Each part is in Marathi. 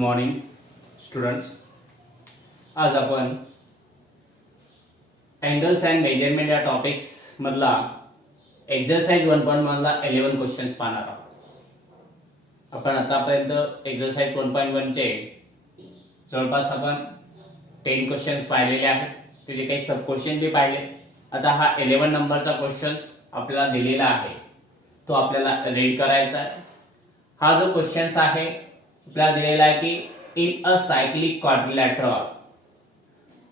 Morning students. आज आपण अँगल्स अँड मेजरमेंट या टॉपिक्स मधला एक्सरसाइज 1.1 मधला 11 क्वेश्चन्स पाहणार आहोत. आपण आतापर्यंत एक्सरसाइज 1.1 चे जवळपास आपण 10 क्वेश्चन्स पाहिलेले आहेत. त्याचे काही सब क्वेश्चन भी पाहिले. आता हा 11 नंबरचा क्वेश्चन्स आपल्याला दिलेला आहे, तो आपल्याला रीड करायचा आहे. हा जो क्वेश्चन्स आहे आपल्याला दिलेला आहे की in a cyclic quadrilateral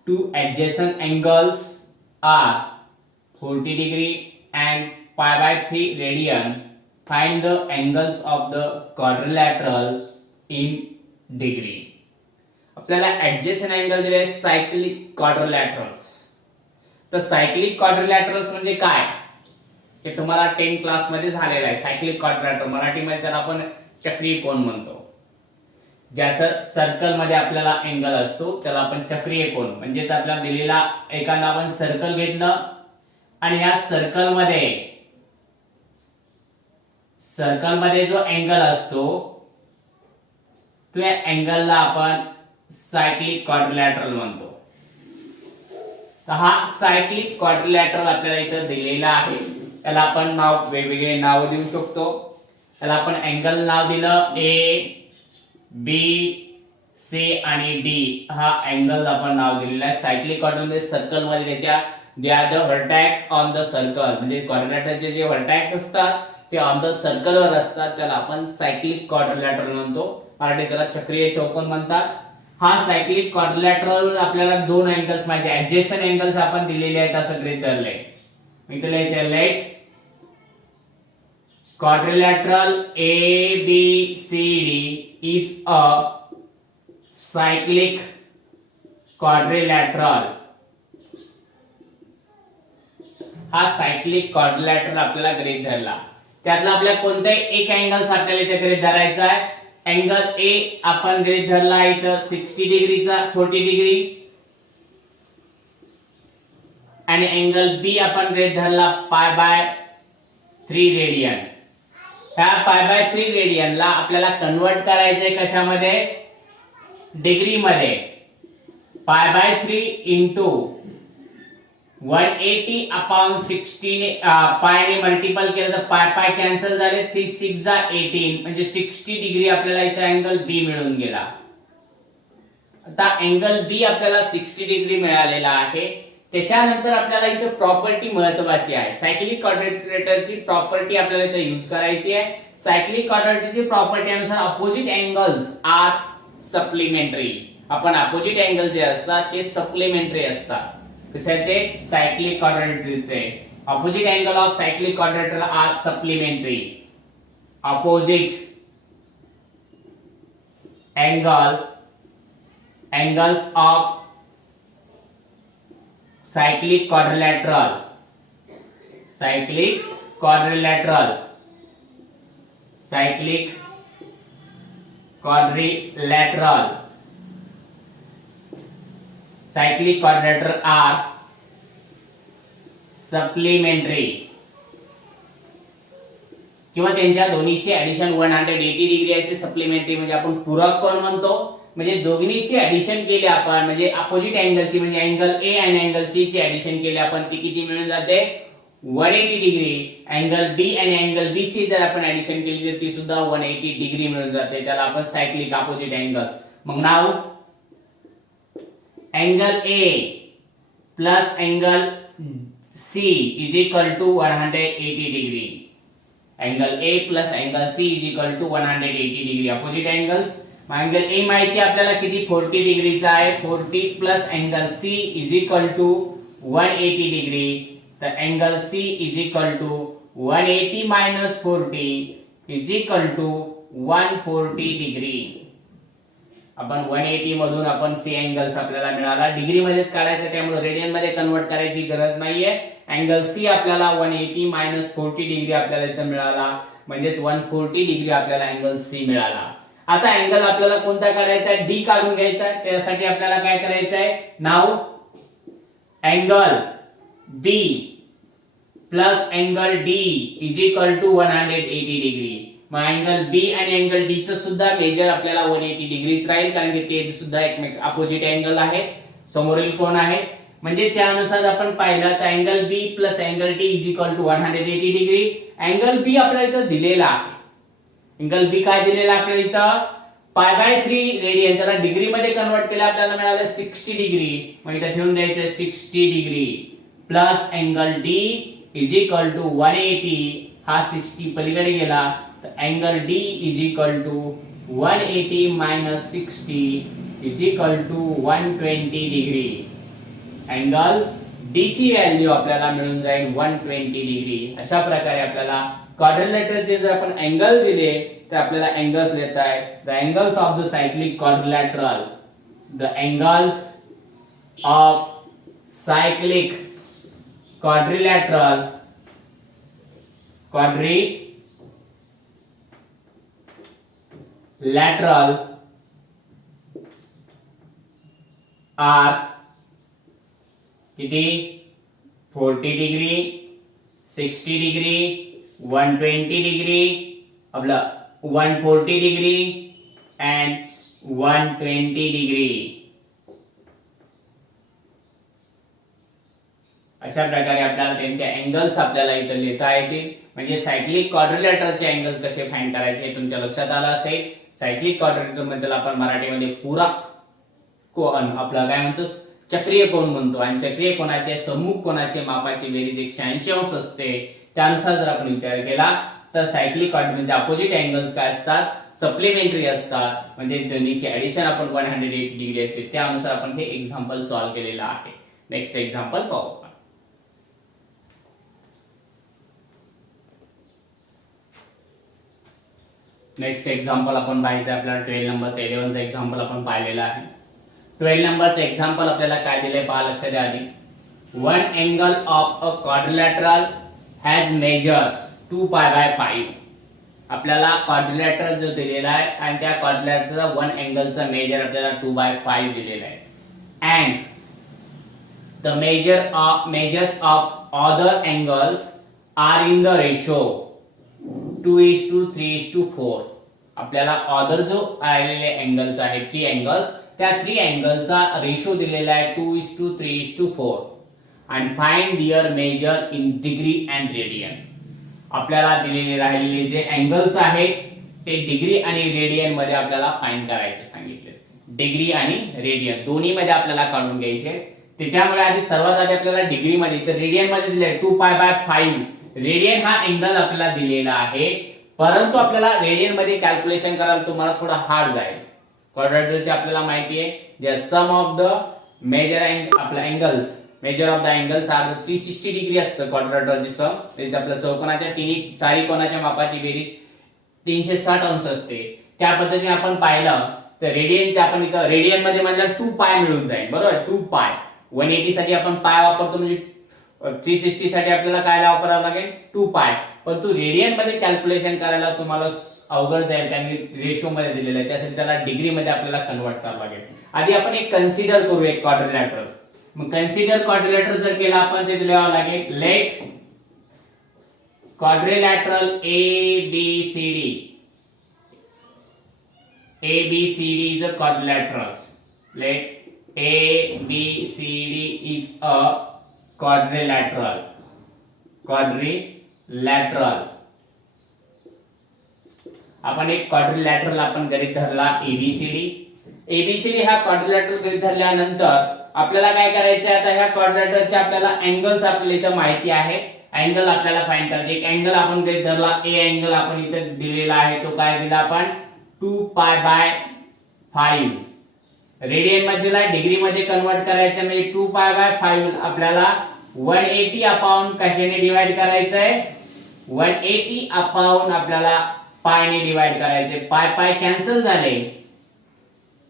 two adjacent angles are 40 degree and π/3 radian. Find the angles of the quadrilateral in degree. आपल्याला ऍडजसेंट एंगल दिले सायक्लिक क्वाड्रिलॅटरल्स. तर सायक्लिक क्वाड्रिलॅटरल्स म्हणजे काय ते तुम्हाला 10 क्लास मध्ये झालेलं आहे. सायक्लिक क्वाड्रिलॅटरल मराठीमध्ये त्याला आपण चक्रीय कोन म्हणतो. ज्याचं सर्कल मध्ये आपल्याला एंगल असतो त्याला आपण चक्रीय कोन, म्हणजेच आपल्याला दिलेला एखादा आपण सर्कल घेतलं आणि या सर्कल मध्ये जो एंगल असतो त्या एंगलला आपण सायक्लिक क्वाड्रिलॅटरल म्हणतो. तर हा सायक्लिक क्वाड्रिलॅटरल आपल्याला इथं दिलेला आहे. त्याला आपण नाव वेगवेगळे नाव देऊ शकतो. त्याला आपण एंगल नाव दिलं ए, बी, सी आणि डी. हा एंगल आपण नाव दिलेला आहे. सायक्लिक क्वाड्रिलॅटरल सर्कल मध्ये त्याच्या दे are the vertex on the circle, म्हणजे क्वाड्रिलॅटरचे जे व्हर्टेक्स असतात ते ऑन द सर्कल वर असतात. त्याला आपण सायक्लिक क्वाड्रिलॅटरल म्हणतो. मराठी त्याला चक्रीय चौकोन म्हणतात. हा सायक्लिक क्वाड्रिलॅटरल आपल्याला दोन एंगल्स माहिती आहे. ऍडजसेंट एंगल्स आपण दिलेले आहेत असं गृहीत धरले. मी तुला याचे let quadrilateral ABCD is a cyclic quadrilateral. हा सायक्लिक क्वाड्रिलॅटरल आपल्याला गृहीत धरला. त्यातला आपल्याला कोणताही एक एंगल्स आपल्याला इथे गृहीत धरायचा आहे. एंगल ए आपण गृहीत धरला इथं 60 डिग्रीचा 40 डिग्री आणि एंगल बी आपण गृहीत धरला π/3 रेडियन. ह्या π/3 रेडियनला आपल्याला कन्वर्ट करायचंय कशामध्ये, डिग्री मध्ये. π/3 इंटू 180 अपॉन 60 पाय ने मल्टिपल केलं तर पाय कॅन्सल झाले. 3 6 जा 18 म्हणजे 60 डिग्री आपल्याला इथे अँगल बी मिळून गेला. आता अँगल बी आपल्याला 60 डिग्री मिळालेला आहे. त्याच्यानंतर आपल्याला इथे प्रॉपर्टी महत्त्वाची आहे. सायक्लिक क्वाड्रिलॅटरलची प्रॉपर्टी आपल्याला इथे यूज करायची आहे. सायक्लिक क्वाड्रिलॅटरलची प्रॉपर्टी अनुसार अपोजिट एंगल्स आर सप्लिमेंटरी. आपण अपोजिट एंगल जे असतात ते सप्लिमेंटरी असतात. कशाचे, सायक्लिक क्वाड्रिलॅटरलचे. Opposite angle of cyclic quadrilateral are supplementary. Opposite angles of cyclic quadrilateral are supplementary किंवा त्यांच्या दोन्हीची ऍडिशन 180 डिग्री असे सप्लिमेंटरी, म्हणजे आपण पूरक कोन म्हणतो. म्हणजे दोन्हीची ऍडिशन केली आपण, म्हणजे अपोजिट अँगलची म्हणजे अँगल ए आणि अँगल सी ची ऍडिशन केली आपण, ती किती मिळून जाते 180 डिग्री. अँगल डी आणि अँगल बी ची जर आपण ऍडिशन केली तर ती सुद्धा 180 डिग्री मिळून जाते. त्याला आपण सायक्लिक अपोजिट अँगल्स. मग नाव angle A plus angle C is equal to 180 degree. Angle A plus angle C is equal to 180 degree opposite angles. Angle A माहिती आपल्याला किती 40 डिग्रीचा आहे. 40 plus angle C is equal to 180 degree. तर angle C is equal to 180 minus 40 is equal to 140 degree. आपण 180 मधून आपण सी अँगल्स आपल्याला मिळाला. डिग्री मध्येच काढायचं त्यामुळे रेडियन मध्ये कन्वर्ट करायची गरज नाहीये. अँगल सी आपल्याला 180 मायनस 40 डिग्री आपल्याला इथं मिळाला, म्हणजेच 140 डिग्री आपल्याला अँगल सी मिळाला. आता अँगल आपल्याला कोणता काढायचा आहे, डी काढून घ्यायचा आहे. त्यासाठी आपल्याला काय करायचं आहे, नाव angle B plus angle D is equal to 180 degree. मग अँगल बी आणि अँगल डी चं सुद्धा मेजर आपल्याला 180 डिग्रीच राहील, कारण की ते सुद्धा एकमेक अपोजिट अँगल आहे, समोरील कोन आहे. म्हणजे त्यानुसार आपण पाहिलं तर angle B plus angle D is equal to 180 degree. Angle B आपल्याला इथं दिलेला आहे. अँगल बी काय दिलेला आपल्याला इथं π/3 रेडियन. त्याला डिग्री मध्ये कन्वर्ट केलं आपल्याला मिळालं 60 डिग्री. मग इथं ठेवून द्यायचं 60 degree plus angle D is equal to 180. हा 60 पलीकडे गेला तर angle D is equal to 180 minus 60 is equal to 120 degree. Angle D ची व्हॅल्यू आपल्याला मिळून जाईल 120 डिग्री. अशा प्रकारे आपल्याला क्वाड्रिलॅटरलचे जर आपण अँगल दिले तर आपल्याला अँगल्स लिहिता आहेत. The angles of the cyclic quadrilateral, the angles of cyclic quadrilateral are किती 40 डिग्री, 60 डिग्री, 120 डिग्री, आपला 140 डिग्री अँड 120 डिग्री. अशा प्रकारे आपल्याला त्यांचे अँगल्स आपल्याला इथं लिहिता येतील. म्हणजे सायक्लिक क्वाड्रिलॅटरलचे अँगल कसे फाइंड करायचे हे तुमच्या लक्षात आलं असेल. सायक्लिक क्वाड्रिलॅटरल मध्ये आपण मराठीमध्ये पूरक कोन, आपला काय म्हणतो चक्रीय कोन म्हणतो, आणि चक्रीय कोनाचे सम्मुख कोनाचे मापाची बेरीज 180 अंश असते. त्यानुसार जर आपण विचार केला तर सायक्लिक क्वाड्रिलॅटरलचे अपोजिट अँगल्स काय असतात, सप्लिमेंटरी असतात. म्हणजे दोन्हीची ऍडिशन आपण 180 डिग्री असते. त्यानुसार आपण हे एक्झाम्पल सॉल्व्ह केलेलं आहे. नेक्स्ट एक्झाम्पल पाहू. नेक्स्ट एक्झाम्पल आपण पाहायचं आपल्याला 12 नंबरचं 11चं एक्झाम्पल आपण पाहिलेलं आहे. 12 नंबरचं एक्झाम्पल आपल्याला काय दिलंय पहा लक्षात द्या आधी. One angle of a quadrilateral has measures 2π/5. आपल्याला क्वाड्रिलॅटरल जो दिलेला आहे आणि त्या क्वाड्रिलॅटरचा वन अँगलचा मेजर आपल्याला 2/5 दिलेला आहे. And the measures of other angles are in the ratio 2:3:4. आपल्याला अदर जो आलेले अँगल्स आहे 3 अँगल्स, त्या 3 अँगलचा रेशो दिलेला आहे 2:3:4. आणि find their measure in degree and radian. आपल्याला दिलेले राहिलेले जे अँगल्स आहेत ते डिग्री आणि रेडियन मध्ये आपल्याला फाइंड करायचे सांगितले. डिग्री आणि रेडियन दोन्ही मध्ये आपल्याला काढून घ्यायचे. त्याच्यामुळे आधी सर्वात आधी आपल्याला डिग्री मध्ये, तर रेडियन मध्ये दिले 2π/5. रेडियन हा अँगल आपल्याला दिलेला आहे, परंतु आपल्याला रेडियन मध्ये कॅल्क्युलेशन करायला तुम्हाला थोडा हार्ड जाईल. क्वाड्रिलॅटरलचे आपल्याला माहिती आहे the sum of the measure आपला angles, measure of the angles are 360 degree असतं क्वाड्रिलॅटरलचे सम. म्हणजे आपल्या चौकोनाच्या चारी कोनाच्या मापाची बेरीज 360 अंश असते. त्या पद्धतीने आपण पाहिलं तर रेडियनचे आपण इथं रेडियन मध्ये म्हणलं 2π मिळून जाईल. बरोबर 2π. 180 साठी आपण पाय वापरतो, म्हणजे 360 साठी आपल्याला काय वापरावं लागेल 2π. पण तू रेडियन मध्ये कॅल्क्युलेशन करायला तुम्हाला अवघड जाईल, कारण रेशो मध्ये दिलेलं आहे. त्यासाठी त्याला डिग्री मध्ये आपल्याला कन्वर्ट करावं लागेल. आधी आपण एक कन्सिडर करू एक क्वाड्रिलॅटरल. मग कन्सिडर क्वाड्रिलॅटरल जर केला आपण ते लिहावं लागेल. Let quadrilateral ABCD is a quadrilateral. Let ABCD is a quadrilateral. आपण एक क्वाड्रिलॅटरल आपण गणित धरला एबीसीडी हा क्वाड्रिलॅटरल गणित धरल्यानंतर आपल्याला काय करायचं आता ह्या क्वाड्रिलॅटरलचे आपल्याला अँगल्स आपल्याला इथं माहिती आहे. अँगल आपल्याला फाइंड करायचे. एक अँगल आपण गणित धरला ए अँगल आपण इथं दिलेला आहे, तो काय दिला आपण 2π/5. रेडियन मध्ये दिला, डिग्री मध्ये कन्वर्ट करायचं म्हणजे 2π/5 आपल्याला 180 अपॉन कशाने डिवाइड करायचंय 180 अपॉन आपल्याला पाय ने डिवाइड करायचे. पाय कॅन्सल झाले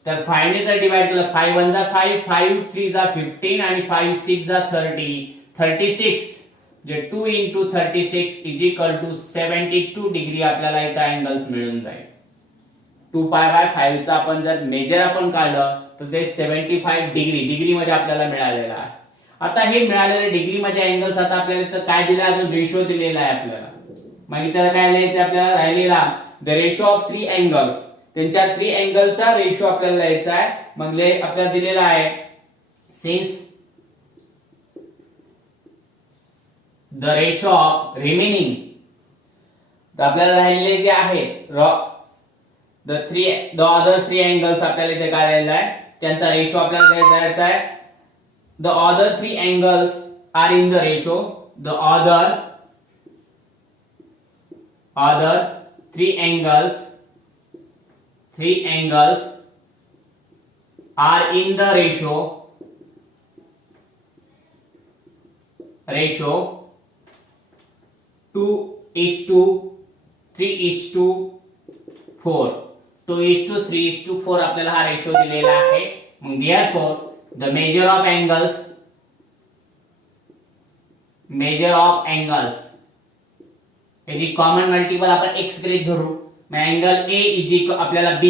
तर 5 ने जर डिवाइड केलं 5 1 जा 5, 5 3 जा 15 आणि 5 6 जा 30, 36 जे 2 into 36 is equal to 72 degree आपल्याला इथं अँगल्स मिळून जाईल. 2π/5 चा आपण जर मेजर आपण काढलं तर ते 75 डिग्री मध्ये आपल्याला मिळालेला आहे. आता हे मिळालेले डिग्री मध्ये अँगल्स आता आपल्याला इथं काय दिलं, अजून रेशो दिलेला आहे आपल्याला. मग इथं काय लिहायचं आपल्याला राहिलेला the ratio of three angles, त्यांच्या थ्री अँगलचा रेशो आपल्याला लिहायचा आहे. मग आपल्याला दिलेला आहे since the ratio of remaining, तर आपल्याला राहिलेले जे आहेत द अदर थ्री अँगल्स आपल्याला इथे काढायला आहे, त्यांचा रेशो आपल्याला काय द्यायचा आहे. The other three angles are in the ratio, the other three angles are in the ratio 2:3:4, 2:3:4 आपल्याला हा रेशो दिलेला आहे. मग therefore the measure of angles याची कॉमन मल्टिपल आपण x गृहीत धरू. मग अँगल A इज इक्वल आपल्याला B,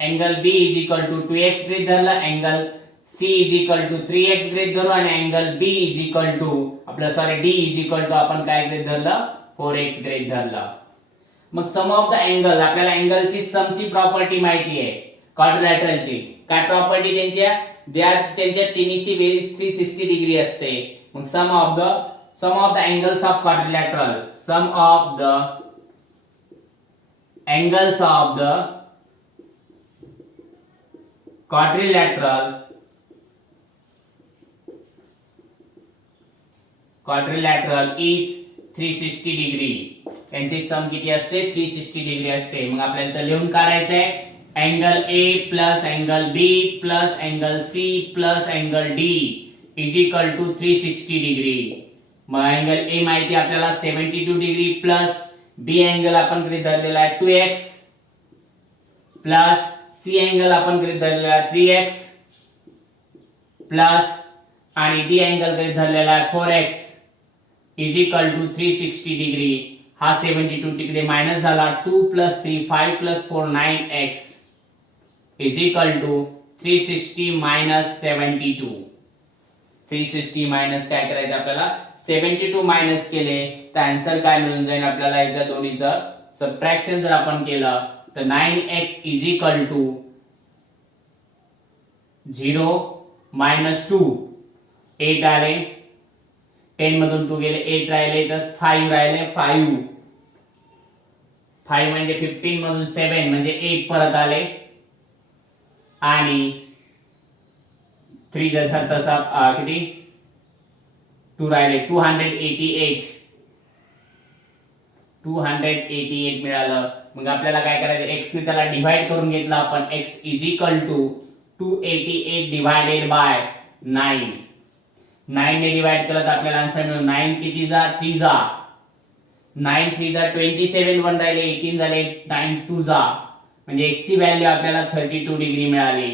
angle B is equal to 2x गृहीत धरला, angle C is equal to 3x गृहीत धरू आणि angle B is equal to D is equal to आपण काय गृहीत धरलं 4x गृहीत धरलं. मग सम ऑफ द अँगल, आपल्याला अँगलची समची प्रॉपर्टी माहिती आहे क्वाड्रिलॅटरलची. काय प्रॉपर्टी त्यांच्या तिन्हीची बेरीज 360 डिग्री असते. मग sum of the angles of quadrilateral, sum of the angles of the quadrilateral is 360 degree. त्यांची सम किती असते 360 डिग्री असते. मग आपल्याला इथं लिहून काढायचं आहे angle A plus angle B plus angle C plus angle D is equal to 360 degree. मग अँगल A माहिती आपल्याला 72 डिग्री प्लस B अँगल आपण गृहीत धरलेला आहे 2x प्लस C अँगल आपण गृहीत धरलेला आहे 3x प्लस आणि D अँगल गृहीत धरलेला आहे 4x is equal to 360 degree. हा 72 तिकडे मायनस झाला, 2 plus 3 5 plus 4 9x is equal to 360 minus 72. 360 minus काय करायचं आपल्याला 72 मायनस केले तर आन्सर काय मिळून जाईल आपल्याला. इथं दोन्हीचं सबट्रॅक्शन जर आपण केलं तर 9x is equal to 0 minus 2, 8 आले, 10 मधून 2 गेले 8 राहिले तर 5 राहिले, 5 म्हणजे 15 मधून 7 म्हणजे 8 परत आले आणि 3 जसा तसा किती 2 राहिले 288 मिळालं. मग आपल्याला काय करायचं x ने त्याला डिवाइड करून घेतला आपण, x is equal to 288 divided by 9. 9 ने डिवाइड केलं तर आपल्याला आन्सर मिळेल 9 किती जा 3 जा 9 3 जा 27, 1 राहिले 18 झाले, 9 2 जा म्हणजे x ची व्हॅल्यू आपल्याला 32 डिग्री मिळाली.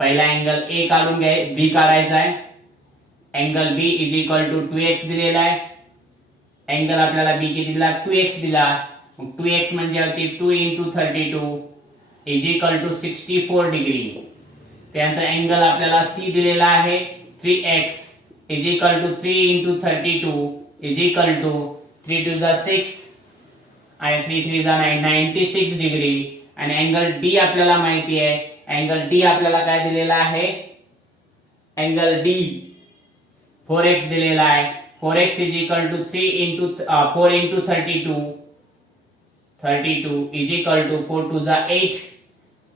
पहिला अँगल A काढून घ्या, B काढायचा आहे. Angle B is equal to 2x दिलेला आहे, अँगल आपल्याला B किती दिला 2x दिला. मग 2x म्हणजे होती 2 into 32 is equal to 64 degree. त्यानंतर अँगल आपल्याला C दिलेला आहे 3x is equal to 3 into 32 is equal to 3 2 जा 6 आणि 3 3 जा 9 96 डिग्री. आणि अँगल D आपल्याला माहिती आहे, अँगल D आपल्याला काय दिलेला आहे, अँगल D 4x दिलेला आहे. 4x is equal to 4 into 32 is equal to 4 2 जा 8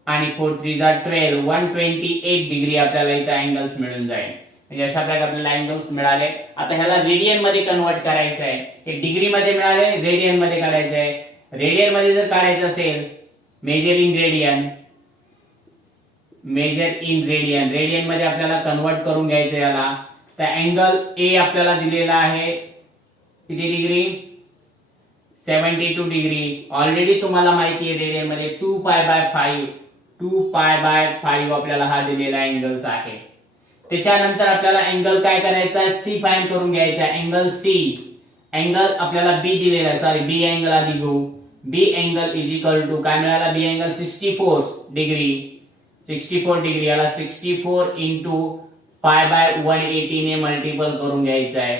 आणि 4 3 जा 12 128 डिग्री आपल्याला इथे अँगल्स मिळून जाईल. म्हणजे अशा प्रकारे आपल्याला अँगल्स मिळाले. आता ह्याला रेडियन मध्ये कन्वर्ट करायचं आहे. हे डिग्री मध्ये मिळाले, रेडियन मध्ये काढायचं आहे. रेडियन मध्ये जर काढायचं असेल मेजर इन रेडियन, रेडियन मध्ये आपल्याला कन्वर्ट करून घ्यायचं याला. तर अँगल A आपल्याला दिलेला आहे किती डिग्री 72 डिग्री. ऑलरेडी तुम्हाला माहिती आहे रेडियन मध्ये 2 पाय बाय 5 आपल्याला हा दिलेला अँगल्स आहे. त्याच्यानंतर आपल्याला अँगल काय करायचा आहे C फाइंड करून घ्यायचा आहे. अँगल C, अँगल आपल्याला B दिलेला आहे, सॉरी B अँगल आधी घेऊ. B angle is equal to काय मिळाला B अँगल 64 डिग्री याला 64 into पाय बाय 180 ने मल्टिपल करून घ्यायचा आहे.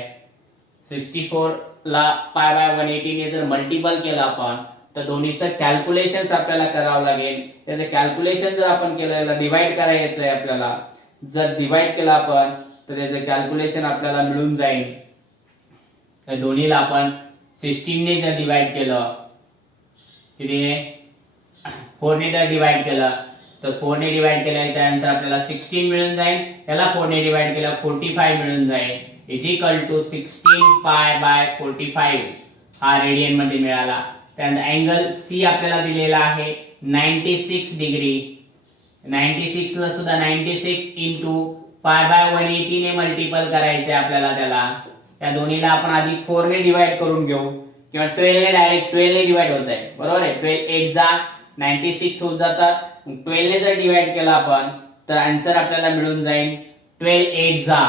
64 ला पाय बाय 180 ने जर मल्टिपल केला आपण तर दोन्हीचं कॅल्क्युलेशन आपल्याला करावं लागेल. त्याचं कॅल्क्युलेशन जर आपण केलं, याला डिवाइड करायचं आहे आपल्याला. जर डिवाइड केलं आपण तर त्याचं कॅल्क्युलेशन आपल्याला मिळून जाईल. तर दोन्हीला आपण 16 ने जर डिवाइड केलं, कितीने 4 ने जर डिवाइड केलं तर 4 ने डिवाइड केलं तर आन्सर आपल्याला 16 मिळून जाईल. याला 4 ने डिवाइड केलं 45 मिळून जाईल. Is equal to 16 pi by 45 हा रेडियन मध्ये मिळाला. त्यानंतर अँगल सी आपल्याला दिलेला आहे 96 डिग्री. 96 ला सुद्धा 96 इंटू पाय बाय 180 ने मल्टिपल करायचे आपल्याला त्याला. या दोन्हीला आपण आधी 4 ने डिवाइड करून घेऊ किंवा 12 ने डायरेक्ट 12 ने डिवाइड होत आहे, बरोबर आहे. 12 8 जा 96 होत जातात. 12 ने जर डिवाइड केला आपण तर आन्सर आपल्याला मिळून जाईल 12 8 जा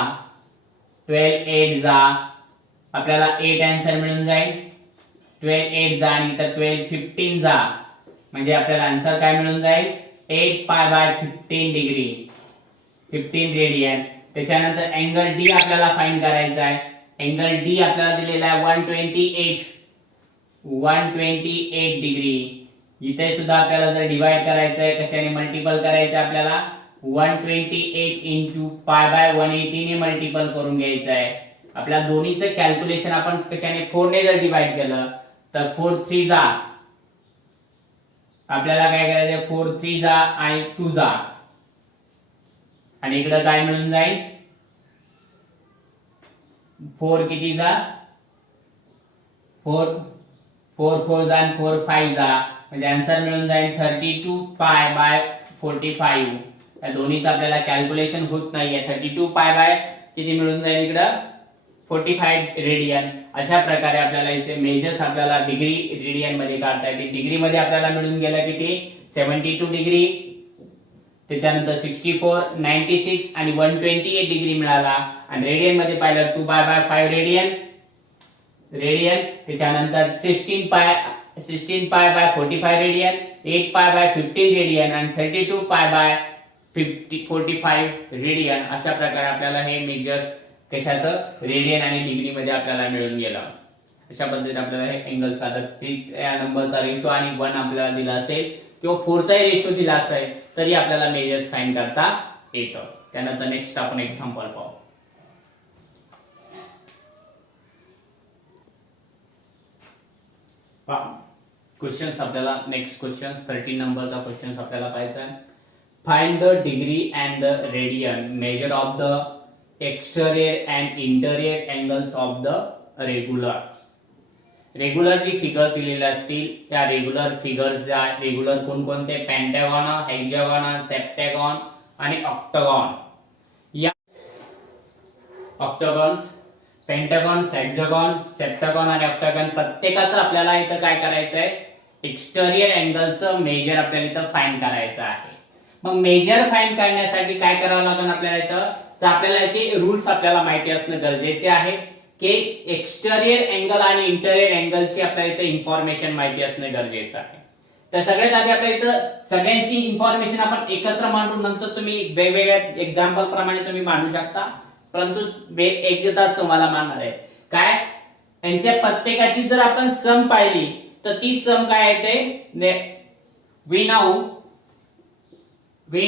12 8 जा आपल्याला 8 आन्सर मिळून जाईल. 12 8 जा आणि तर 12 15 जा म्हणजे आपल्याला आन्सर काय मिळून जाईल 8 पाय बाय 15 डिग्री 15 रेडियन. त्याच्यानंतर अँगल डी आपल्याला फाइंड करायचा आहे. अँगल डी आपल्याला दिलेला आहे 128 डिग्री. इथे सुद्धा आपल्याला जर डिवाइड करायचं आहे, कशाने मल्टिपल करायचं आपल्याला 128 इंटू पाय बाय 180 ने मल्टिपल करून घ्यायचं आहे. आपल्या दोन्हीचं कॅल्क्युलेशन आपण कशाने 4 ने जर डिवाइड केलं तर 4 3 जा आपल्याला काय करायचं 4 3 जा आणि 2 जा आणि इकडे काय मिळून जाईल 4 किती जा 4 4 4 जा आणि 4 5 जा म्हणजे आन्सर मिळून जाईल 32 पाय बाय 45. या दोन्हीचं आपल्याला कॅल्क्युलेशन होत नाहीये. 32 पाय बाय किती मिळून जाईल इकडे 45 रेडियन. अशा प्रकारे आपल्याला याचे मेजर्स आपल्याला डिग्री रेडियन मध्ये काढता येते. डिग्री मध्ये आपल्याला मिळून गेलं किती 72 डिग्री. त्याच्यानंतर 64 96 आणि 128 डिग्री मिळाला. आणि रेडियन मध्ये पाहिलं 2 पाय बाय 5 रेडियन. त्याच्यानंतर 16 pi by 45 radian, 8 pi by 15 radian आणि 32 पाय बाय 45 रेडियन. अशा प्रकारे आपल्याला हे मेजर्स कशाचं रेडियन आणि डिग्री मध्ये आपल्याला मिळून गेलं. अशा पद्धतीने आपल्याला हे अँगल साधत या नंबरचा रेशो आणि 1 आपल्याला दिला असेल किंवा 4 चाही रेशो दिला असेल तरी आपल्याला मेजर्स फाइंड करता येतं. त्यानंतर नेक्स्ट आपण एक्झाम्पल पाहू. क्वेश्चन्स आपल्याला नेक्स्ट क्वेश्चन 13 नंबरचा क्वेश्चन आपल्याला पाहायचा आहे. Find the degree and the radian measure of the exterior and interior angles of the regular. Regular जी फिगर दिलेली असतील त्या रेग्युलर फिगर्सच्या रेग्युलर कोणकोणते पेंटागॉन, हेक्सागॉन, सेप्टॅगॉन आणि ऑक्टागॉन. या ऑक्टागॉन्स पेंटागॉन, हेक्सागॉन, सेप्टॅगॉन आणि ऑक्टागॉन प्रत्येकाचं आपल्याला इथं काय करायचं आहे एक्सटेरियर अँगलचं मेजर आपल्याला इथं फाइंड करायचं आहे. मग मेजर फाइंड करण्यासाठी काय करावं लागेल आपल्याला इथं तर आपल्याला याचे रूल्स आपल्याला माहिती असणं गरजेचे आहे की एक्सटेरियर अँगल आणि इंटेरियर अँगलची आपल्याला इथं इन्फॉर्मेशन माहिती असणं गरजेचं आहे. तर सगळ्यात आधी आपल्याला इथं सगळ्यांची इन्फॉर्मेशन आपण एकत्र मांडून नंतर तुम्ही वेगवेगळ्या एक्झाम्पल प्रमाणे तुम्ही मांडू शकता, परंतु एकदाच तुम्हाला मानणार आहे. काय यांच्या प्रत्येकाची जर आपण सम पाहिली तर ती सम काय येते we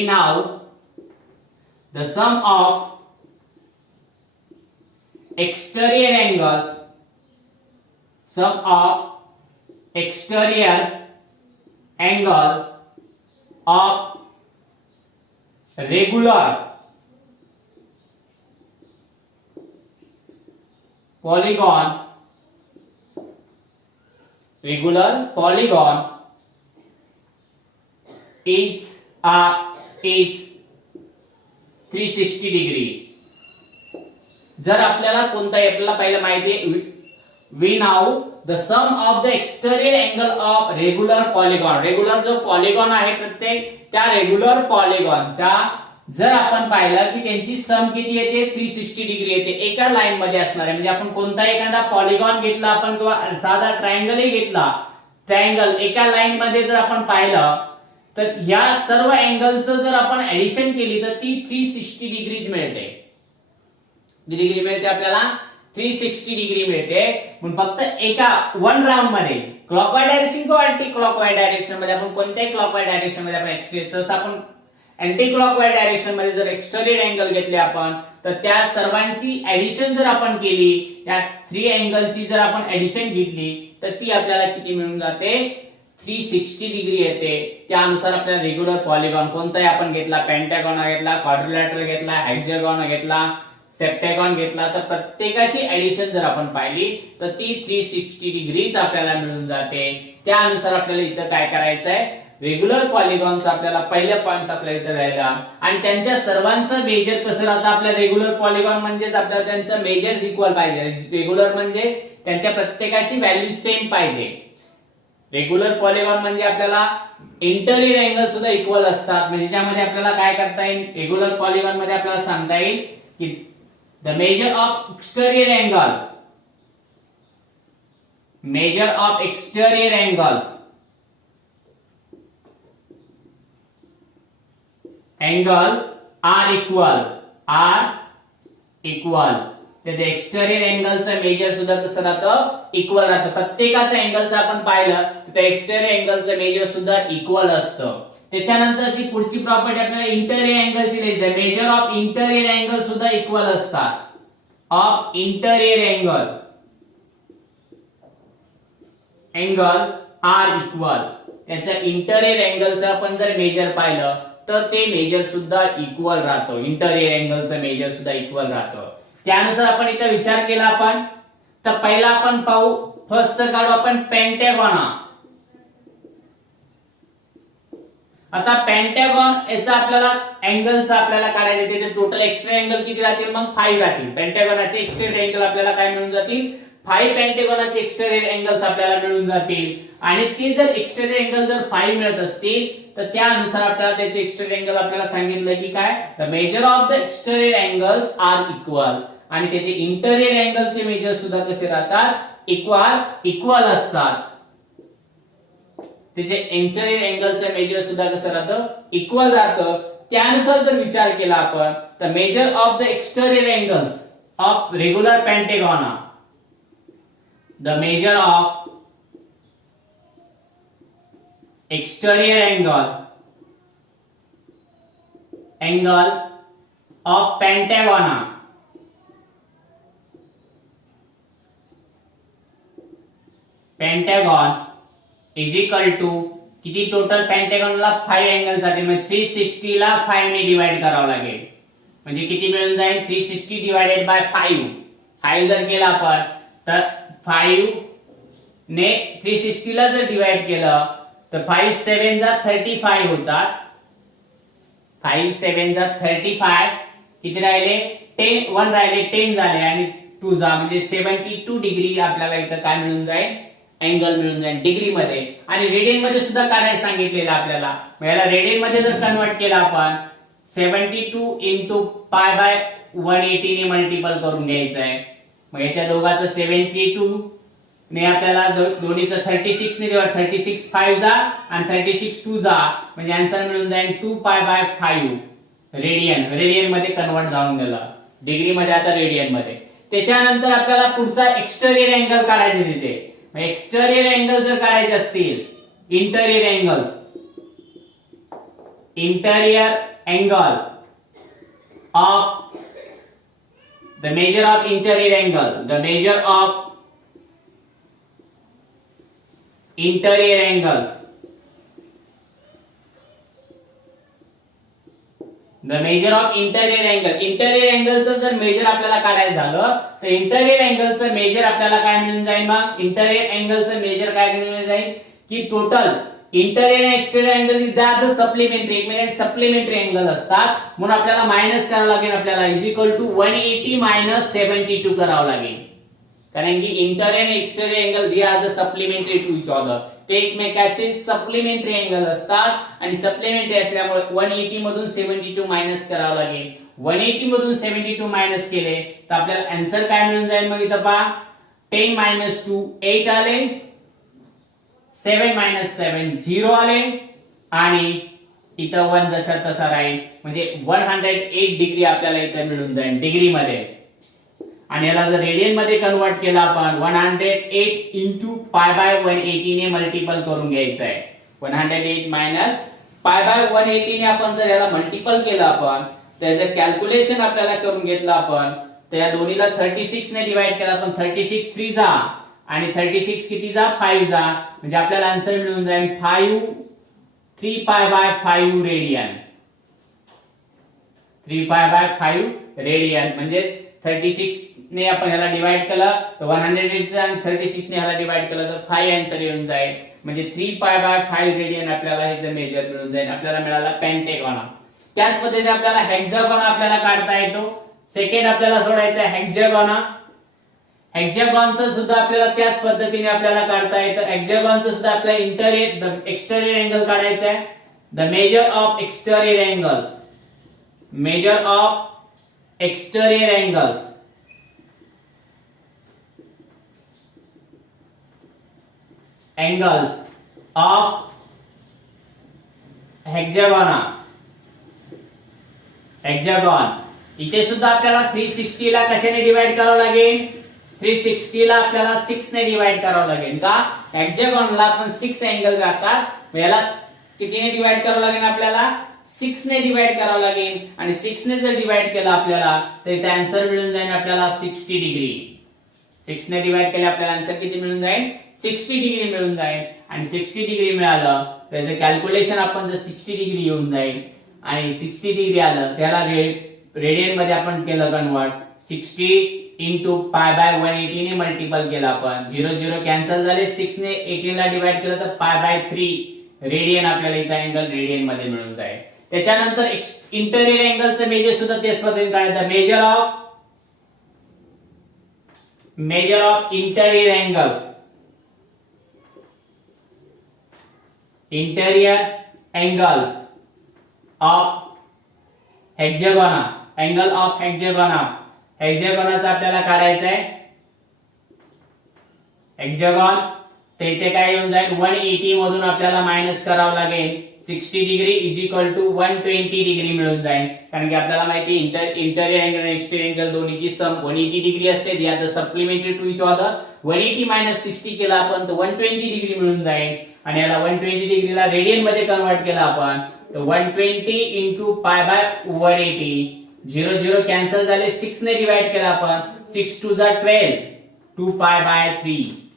know the sum of exterior angles of regular polygon is 360 degree. जर आपल्याला कोणता आपल्याला पहिलं माहिती आहे we know the sum of the exterior angle of regular polygon. Regular जो पॉलिगॉन आहे प्रत्येक त्या रेग्युलर पॉलिगॉनच्या जर आपण पाहिलं की त्यांची सम किती येते 360 डिग्री येते. एका लाईन मध्ये असणार आहे. म्हणजे आपण कोणता एखादा पॉलिगॉन घेतला आपण किंवा साधा ट्रायंगलही घेतला, ट्रायंगल एका लाईन मध्ये जर आपण पाहिलं तर या सर्व अँगलचं जर आपण ऍडिशन केली तर ती 360 डिग्रीज मिळते. डिग्री मिळते आपल्याला 360 डिग्री मिळते. म्हणून फक्त एका वन राऊंड मध्ये क्लॉकवाईज डायरेक्शन किंवा अँटी क्लॉकवाईज डायरेक्शन मध्ये आपण कोणत्याही क्लॉकवाईज डायरेक्शन मध्ये आपण एक्सटेन्स आपण अँटी क्लॉकवाईज डायरेक्शन मध्ये जर एक्सटेरियर अँगल घेतले आपण तर त्या सर्वांची ऍडिशन जर आपण केली, या 3 अँगलची जर आपण ऍडिशन घेतली तर ती आपल्याला किती मिळून जाते 360 डिग्री येते. त्यानुसार आपल्याला रेग्युलर पॉलिगॉन कोणताही आपण घेतला, पेंटागॉन घेतला, क्वाड्रिलॅटरल घेतला, हेक्सागॉन घेतला, सेप्टॅगॉन घेतला तर प्रत्येकाची ऍडिशन जर आपण पाहिली तर ती 360 डिग्रीच आपल्याला मिळून जाते. त्यानुसार आपल्याला इथं काय करायचं आहे, रेग्युलर पॉलिगॉनचा आपल्याला पहिल्या पॉइंट आपल्याला इथं राहिला आणि त्यांच्या सर्वांचं मेजर कसं राहतं. आपल्या रेग्युलर पॉलिगॉन म्हणजेच आपल्याला त्यांचं मेजर्स इक्वल पाहिजे. रेग्युलर म्हणजे त्यांच्या प्रत्येकाची व्हॅल्यू सेम पाहिजे. रेग्युलर पॉलिगॉन म्हणजे आपल्याला इंटरियर अँगल सुद्धा इक्वल असतात. म्हणजे ज्यामध्ये आपल्याला काय करता येईल, रेग्युलर पॉलिगॉन मध्ये आपल्याला सांगता येईल की the measure of exterior angle, measure of exterior angles, angle are equal. त्याचे एक्सटेरियर अँगलचं मेजर सुद्धा कसं राहतं, इक्वल राहतं. प्रत्येकाचं अँगलचं आपण पाहिलं तर एक्सटेरियर अँगलचं मेजर सुद्धा इक्वल असतं. त्याच्यानंतरची पुढची प्रॉपर्टी आपल्याला इंटरियर अँगलची द्यायची. मेजर ऑफ इंटरियर अँगल सुद्धा इक्वल असतात. Of interior angle are equal. त्याचं इंटरियर अँगलचं आपण जर मेजर पाहिलं तर ते मेजर सुद्धा इक्वल राहतं. इंटरियर अँगलचं मेजर सुद्धा इक्वल राहतं. त्यानुसार आपण इथं विचार केला आपण तर पहिला आपण पाहू, फर्स्टचं काढू आपण पेंटागॉन. आता पेंटागॉन याचा आपल्याला अँगलचा आपल्याला काढायचं. त्याचे टोटल एक्सटेरियर अँगल किती राहतील, मग 5 राहतील. पेंटागॉनचे एक्सटेरियर अँगल आपल्याला काय मिळून जातील, 5 पेंटागॉनचे एक्सटेरियर अँगल्स आपल्याला मिळून जातील. आणि ते जर एक्सटेरियर अँगल जर 5 मिळत असतील तर त्यानुसार आपल्याला त्याचे एक्सटेरियर अँगल आपल्याला सांगितलं की काय, the measure of the exterior angles are equal. आणि त्याचे इंटरियर अँगलचे मेजर सुद्धा कसे राहतात, इक्वल असतात. त्याचे इंटरियर अँगलचे मेजर सुद्धा कसं राहतं, इक्वल राहतं. त्यानुसार जर विचार केला आपण तर major of the exterior angles of regular pentagon, the measure of exterior angle of pentagon is equal to किती, टोटल पेंटागॉनला 5 अँगल्स आहेत. म्हणजे 360 ला 5 ने डिवाइड करावं लागेल. म्हणजे किती मिळून जाईल, 360 डिवाइडेड बाय 5 जर केला आपण तर 5 ने 360 ला जर डिवाइड केलं तर 5 7 जा 35 होतात. 5 7 जा 35, किती राहिले 10, 1 राहिले 10 झाले आणि 2 जा म्हणजे 72 डिग्री आपल्याला इथं काय मिळून जाईल, अँगल मिळून जाईल डिग्री मध्ये. आणि रेडियन मध्ये सुद्धा काढायला सांगितलेलं आपल्याला. याला रेडियन मध्ये जर कन्वर्ट केला आपण 72 इंटू पाय बाय 180 ने मल्टिपल करून घ्यायचं आहे. मग याच्या दोघांचं 72 ने आपल्याला दोन्हीचं 36 ने डिवाइड, 36 5 जा आणि 36 2 जा म्हणजे आन्सर मिळून जाईल 2 पाय बाय 5 रेडियन मध्ये कन्वर्ट जाऊन गेला, डिग्री मध्ये आता रेडियन मध्ये. त्याच्यानंतर आपल्याला पुढचा एक्सटेरियर अँगल काढायचे. तिथे एक्सटेरियर अँगल जर काढायचे असतील, interior angle of the measure of interior angle, the measure of interior angles, the measure of interior angle. Interior अँगलचं जर मेजर आपल्याला काढायचं झालं तर इंटरियर अँगलचं मेजर आपल्याला काय मिळून जाईल, मग इंटरियर अँगलचं मेजर काय मिळून जाईल की टोटल इंटरियर आणि exterior angle is the supplementary, म्हणजे सप्लिमेंटरी अँगल असतात. म्हणून आपल्याला मायनस करावं लागेल. आपल्याला इज इक्वल टू 180 मायनस 72 करावं लागेल. कारण की इंटरियर आणि exterior angle they are the supplementary to each other. ते एकमेकांचे सप्लिमेंटरी अँगल असतात आणि सप्लिमेंटरी असल्यामुळे 180 मधून 72 मायनस करावं लागेल. 180 मधून 72 मायनस केले तर आपल्याला आन्सर काय मिळून जाईल, मग इथं पहा 10 मायनस 2 8 आले, 7 मायनस 7 0 आले आणि इथं 1 जसा तसा राहील. म्हणजे 108 डिग्री आपल्याला इथं मिळून जाईल डिग्री मध्ये. आणि याला जर रेडियन मध्ये कन्वर्ट केला आपण 108 इंटू पाय बाय 180 ने मल्टिपल करून घ्यायचं आहे. 108 मायनस पाय बाय 180 ने आपण जर याला मल्टिपल केलं आपण त्याचं कॅल्क्युलेशन आपल्याला करून घेतलं आपण तर या दोन्हीला 36 ने डिवाइड केला आपण 36 3 जा आणि 36 किती जा 5 जा म्हणजे आपल्याला आन्सर मिळून जाईल 3 pi by 5 radian. 3 pi by 5 radian म्हणजेच 36 ने आपण ह्याला डिवाइड केलं तर 108 आणि 36 ने ह्याला डिवाइड केलं तर 5 आन्सर येऊन जाईल म्हणजे 3 पाय बाय 5 रेडियन आपल्याला हे मेजर मिळून जाईल. आपल्याला मिळाला पेंटागॉन. त्याच पद्धतीने आपल्याला हेक्सागॉन आपल्याला काढता येतो. सेकंड आपल्याला सोडायचा आहे हेक्सागॉन. हेक्सागॉनचं सुद्धा आपल्याला त्याच पद्धतीने आपल्याला काढता येतं. हेक्सागॉनचं सुद्धा आपल्याला इंटरियर एक्सटेरियर अँगल काढायचा आहे. The measure of exterior angles. Measure of exterior angles angles of hexagon. इथे सुद्धा आपल्याला 360 ला कशाने डिवाइड करावं लागेल 360 ला आपल्याला 6 ने डिवाइड करावं लागेल का हेक्सागॉनला आपण 6 अँगल राहतात याला कितीने डिवाइड करावं लागेल आपल्याला 6 ने डिवाइड करावं लागेल आणि 6 ने जर डिवाइड केलं आपल्याला तर इथे आन्सर मिळून जाईल आपल्याला 60 डिग्री. 6 ने डिवाइड केले आपल्याला आन्सर किती मिळून जाईल 60 डिग्री मिळून जाईल आणि 60 डिग्री मिळालं त्याचं कॅल्क्युलेशन आपण जर 60 डिग्री येऊन जाईल आणि 60 डिग्री आलं त्याला रेडियन मध्ये आपण केलं कन्वर्ट 60 इंटू पाय बाय 180 ने मल्टिपल केलं आपण 0 0 कॅन्सल झाले 6 ने 18 ला डिवाइड केलं तर पाय बाय 3 रेडियन आपल्याला इथं अँगल रेडियन मध्ये मिळून जाईल. त्याच्यानंतर इंटेरियर अँगलचं मेजर सुद्धा तेच पद्धतीने काढायचं. Measure of interior angles. Interior angles of hexagon. Angle of hexagon. हेक्सागोनचा आपल्याला काढायचा आहे. हेक्सागोन ते इथे काय येऊन जाईल 180 मधून आपल्याला मायनस करावं लागेल 60 degree is equal to 120 degree मिळून जाईल कारण की आपल्याला माहिती इंटेरियर अँगल आणि एक्सटेरियर अँगल दोन्हीची सम 180 डिग्री असते. They are the supplementary to each other. 180 minus 60 केला आपण तर 120 डिग्री मिळून जाईल आणि याला 120 डिग्रीला रेडियन मध्ये कन्वर्ट केला आपण तर 120 इंटू पाय बाय 180 0 0 कॅन्सल झाले 6 ने डिवाइड केला आपण 6 2 जा 12 2 पाय बाय 3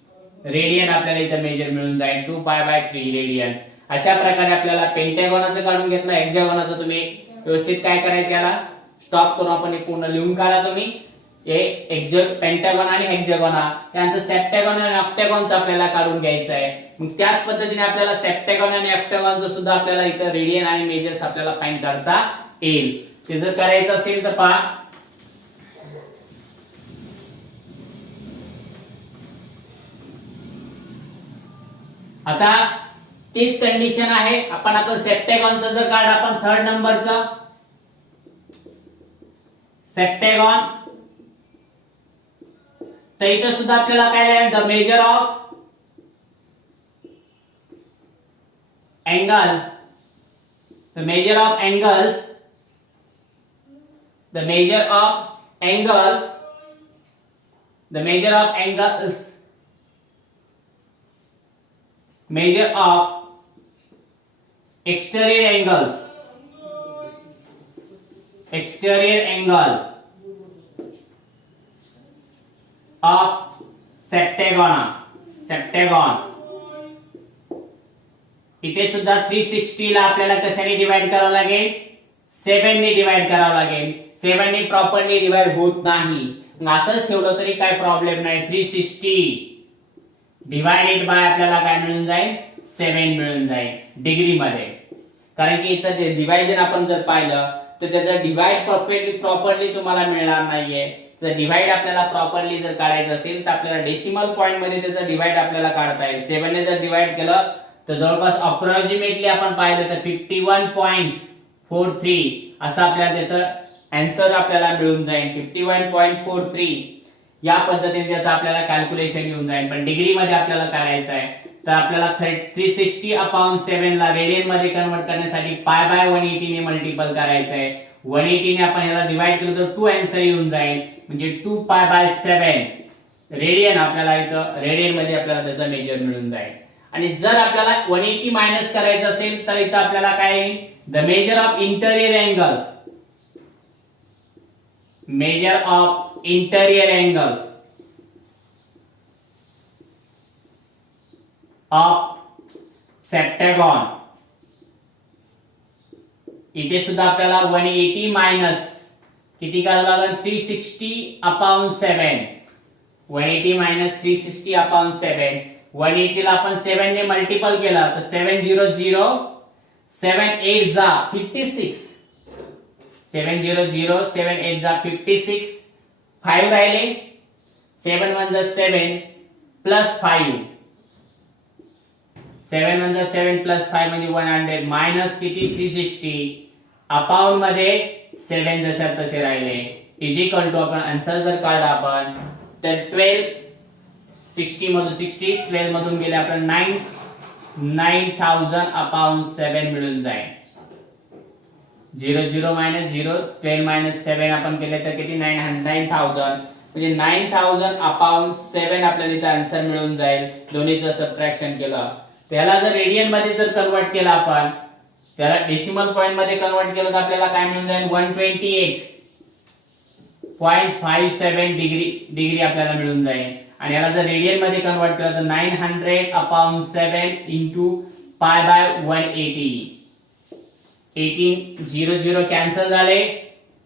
रेडियन आपल्याला इथं मेजर मिळून जाईल 2 पाय बाय 3 रेडियन. अशा प्रकारे आपल्याला पेंटागॉनचं काढून घेतलं. हेक्सागोनचं तुम्ही व्यवस्थित काय करायचं याला स्टॉप करून आपण पूर्ण लिहून काढा तुम्ही हे पेंटागॉन आणि हेक्सागोन. त्यानंतर सेप्टागॉन आणि ऑक्टागॉनचं आपल्याला काढून घ्यायचं आहे. मग त्याच पद्धतीने आपल्याला सेप्टागॉन आणि ऑक्टागॉनचं सुद्धा आपल्याला इथं रेडियन आणि मेजर्स आपल्याला फाइंड करता येईल. ते जर करायचं असेल तर पहा आता तीच कंडिशन आहे. आपण आता सेप्टागॉनचं जर काढ आपण थर्ड नंबरचं सेप्टागॉन तर इथं सुद्धा आपल्याला काय आहे the measure of angle the measure of angles the measure of angles the measure of angles measure of exterior angles exterior angle of septagon इथे सुद्धा 360 ला आपल्याला कशाने डिवाइड करावं लागेल 7 ने डिवाइड करावं लागेल. 7 ने प्रॉपरली डिवाइड होत नाही. असंच ठेवलं तरी काय प्रॉब्लेम नाही. 360 डिवाइडेड बाय आपल्याला काय मिळून जाईल 7 मिळून जाईल डिग्री मध्ये. कारण की याचं जे डिव्हायजन आपण जर पाहिलं तर त्याचं डिवाइड प्रॉपरली तुम्हाला मिळणार नाहीये. जर डिवाइड आपल्याला प्रॉपरली जर काढायचं असेल तर आपल्याला डेसिमल पॉइंट मध्ये त्याचं डिवाइड आपल्याला काढता येईल. 7 ने जर डिवाइड केलं तर जवळपास अप्रॉक्सिमेटली आपण पाहिलं तर 51.43 असं आपल्याला त्याचं आन्सर आपल्याला मिळून जाईल. 51.43 या पद्धतीने त्याचं आपल्याला कॅल्क्युलेशन येऊन जाईल. पण डिग्री मध्ये आपल्याला करायचं आहे तर आपल्याला 360/7 ला रेडियन मध्ये कन्वर्ट करण्यासाठी पाय बाय 180 ने मल्टिपल करायचं आहे. 180 ने आपण याला डिवाइड केलं तर 2 आन्सर येऊन जाईल, म्हणजे 2π/7 रेडियन आपल्याला इथं रेडियन मध्ये आपल्याला त्याचा मेजर मिळून जाईल. आणि जर आपल्याला 180 मायनस करायचं असेल तर इथं आपल्याला काय येईल, the measure of interior angles, measure of interior angles of septagon. इथे सुद्धा आपल्याला 180 मायनस किती करावं लागेल, 360/7. 180 मायनस 360/7. 180 ला आपण 7 ने मल्टिपल केला तर 700, 7 8 जा 56. 700, 7 8 जा 56. 5 राहिले, 7 1 जा 7 प्लस 5. 7 1 जा 7 प्लस 5 म्हणजे 100 मायनस किती 360 अपाउंड मध्ये 7 जसे तसे राहिले इज इक्वल टू आपण आन्सर जर काढला आपण तर 12 60 मधून 60 12 मधून गेले आपण 9000/7 मिळून जाईल. 0 0 मायनस 0 12 मायनस 7 आपण केले तर किती 9000 म्हणजे 9000/7 आपल्याला इथे आन्सर मिळून जाईल. दोन्हीचं सबट्रॅक्शन केलं त्याला जर रेडियन मध्ये जर कन्वर्ट केला आपण, त्याला डेसिमल पॉइंट मध्ये कन्वर्ट केलं तर आपल्याला काय मिळून जाईल 128.57 डिग्री आपल्याला मिळून जाईल. आणि याला जर रेडियन मध्ये कन्वर्ट केलं तर 900/7 इंटू π/180. 1800 कॅन्सल झाले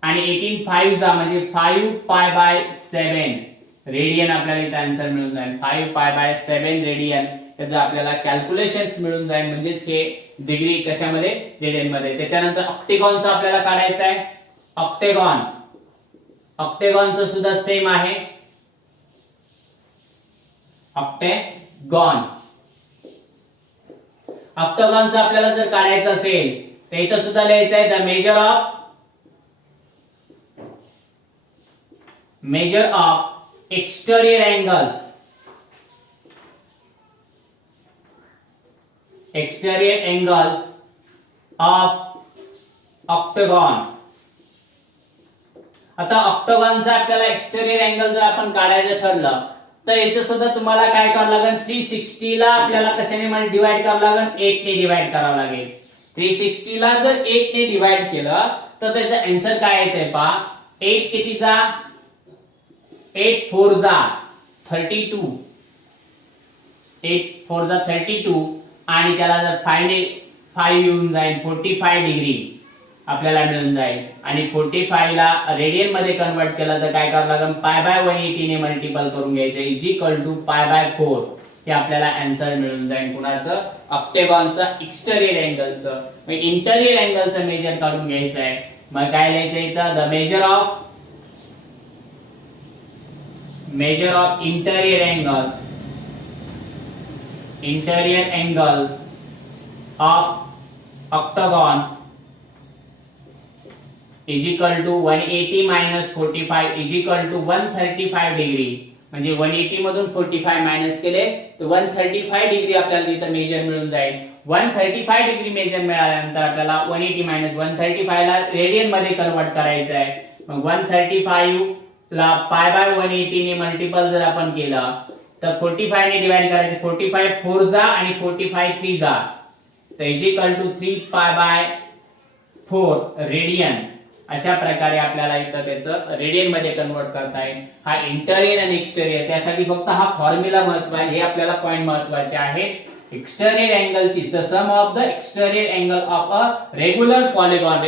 आणि 18 5 जा म्हणजे 5π/7 रेडियन आपल्याला इथे आन्सर मिळून जाईल. 5π/7 रेडियन त्याचं आपल्याला कॅल्क्युलेशन्स मिळून जाईल, म्हणजेच हे डिग्री कशामध्ये रेडियन मध्ये. त्याच्यानंतर ऑक्टेगॉनचं आपल्याला काढायचं आहे. ऑक्टेगॉनचं सुद्धा सेम आहे. ऑक्टेगॉनचं आपल्याला जर काढायचं असेल तर इथं सुद्धा लिहायचं आहे the measure of exterior angles, exterior angles of octagon. आता ऑक्टागॉनचा आपल्याला एक्सटेरियर अँगल जर आपण काढायचं ठरलं तर याचं सुद्धा तुम्हाला काय करावं लागेल, 360 ला आपल्याला कशाने डिवाइड करावं लागेल, 8 ने डिवाइड करावं लागेल. 360 ला जर 8 ने डिवाइड केलं तर त्याचं आन्सर काय येते पहा. 8 किती जा 8 4 जा 32. 8 4 जा 32 आणि त्याला जर 5 येऊन जाईल 45 डिग्री आपल्याला मिळून जाईल. आणि 45 ला रेडियन मध्ये कन्वर्ट केलं तर काय करावं लागेल, π/180 ने मल्टिपल करून घ्यायचं इज इक्वल टू π/4. हे आपल्याला आन्सर मिळून जाईल. कुणाचं, ऑक्टेगॉनचं एक्सटेरियर अँगलचं. मग इंटेरियर अँगलचं मेजर काढून घ्यायचं आहे. मग काय लिहायचं इथं, the measure of interior angle of octagon is equal to 180 minus 45 is equal to 135 degree. म्हणजे 180 मधून 45 मायनस केले तर 135 डिग्री आपल्याला इथं मेजर मिळून जाईल. 135 डिग्री मेजर मिळाल्यानंतर आपल्याला 180 मायनस 135 ला रेडियन मध्ये कन्वर्ट करायचं आहे. मग 135 ला π/180 ने मल्टिपल जर आपण केलं तर 45 ने डिवाइड करायचं. 45 4 जा आणि 45 3 जा तर इज इक्वल टू 3π/4 रेडियन. अशा प्रकारे आपल्याला इथं त्याचं रेडियन मध्ये कन्वर्ट करता येईल. हा इंटेरियर आणि एक्सटेरियर, त्यासाठी फक्त हा फॉर्म्युला महत्त्वाचा आहे. हे आपल्याला पॉइंट महत्त्वाचे आहेत. एक्सटेरियर अँगलची the sum of the exterior angle of a regular polygon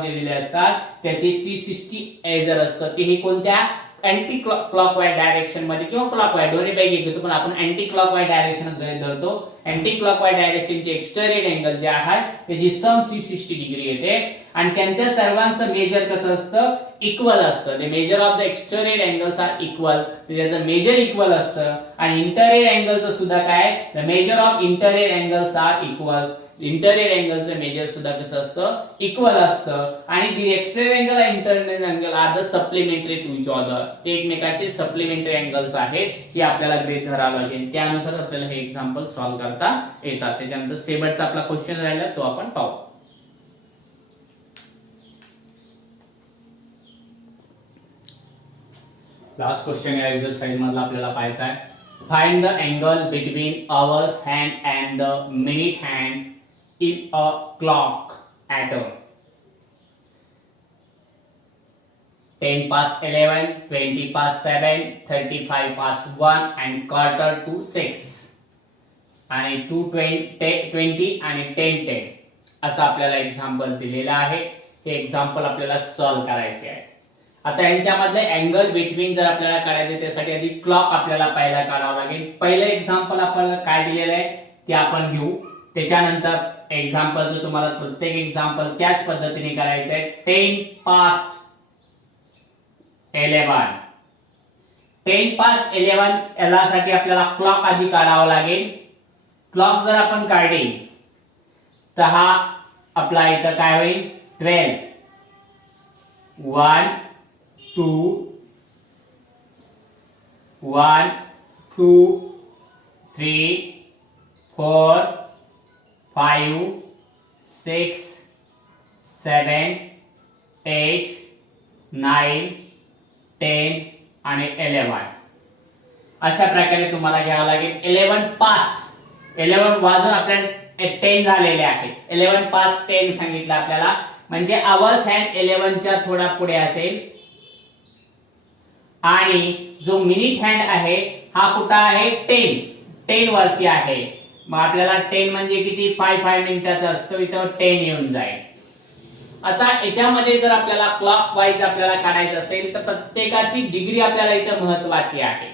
दिलेले असतात त्याची 360 जर असतं ते हे कोणत्या अँटी क्लॉकवाईज डायरेक्शन मध्ये किंवा क्लॉकवाईज दोन्ही पैकी घेतो, पण आपण अँटी क्लॉकवाईज डायरेक्शनच गृहीत धरतो. अँटी क्लॉकवाईज डायरेक्शनचे एक्सटेरियर अँगल जे आहे त्याची सम 360 डिग्री येते आणि त्यांच्या सर्वांचं मेजर कसं असतं, इक्वल असतं. ते measure of the exterior angles are equal, त्याचं मेजर इक्वल असतं. आणि इंटेरियर अँगलचं सुद्धा काय, the measure of interior angles are equal. Interior अँगलचं मेजर सुद्धा कसं असतं, इक्वल असतं. आणि द एक्सटेरियर अँगल आणि interior angle are the supplementary to each other, ते एकमेकांचे सप्लिमेंटरी अँगल्स आहेत. हे आपल्याला गृहीत धरावं लागेल. त्यानुसार आपल्याला हे एक्झाम्पल सॉल्व्ह करता येतात. त्याच्यानंतर शेवटचा आपला क्वेश्चन राहिला तो आपण पाहू. लास्ट क्वेश्चन या एक्सरसाइज मधला आपल्याला पाहायचा आहे. Find the angle between hours hand and the minute hand in a clock at 10 past 11, 20 past 7, 35 past 1 and quarter to 6 आणि 2:20 आणि 10:10 असं आपल्याला एक्झाम्पल दिलेलं आहे. हे एक्झाम्पल आपल्याला सॉल्व्ह करायचे आहे. आता यांच्यामधले अँगल बिटवीन जर आपल्याला काढायचे त्यासाठी आधी क्लॉक आपल्याला पहिला काढावा लागेल. पहिलं एक्झाम्पल आपल्याला काय दिलेलं आहे ते आपण घेऊ. त्याच्यानंतर एक्झाम्पलचं तुम्हाला प्रत्येक एक्झाम्पल त्याच पद्धतीने करायचं आहे. 10 past 11 10 past 11 यासाठी आपल्याला क्लॉक आधी काढावा लागेल. क्लॉक जर आपण काढली तर हा आपला इथं काय होईल 12 1 2 1 2 3 4 5 6 7 8 9 10 आणि 11 अशा प्रकारे तुम्हाला घ्यावं लागेल. 11 past 11 वाजून आपल्याला 10 झालेले आहे. 11 past 10 सांगितलं आपल्याला म्हणजे आवर्स हँड 11 च्या थोडा पुढे असेल आणि जो मिनिट हँड आहे हा कुठं आहे 10 वरती आहे. मग आपल्याला 10 म्हणजे किती 5 मिनिटाचं असतं इथं 10 येऊन जाईल. आता याच्यामध्ये जर आपल्याला क्लॉक वाईज आपल्याला काढायचं असेल तर प्रत्येकाची डिग्री आपल्याला इथं महत्वाची आहे.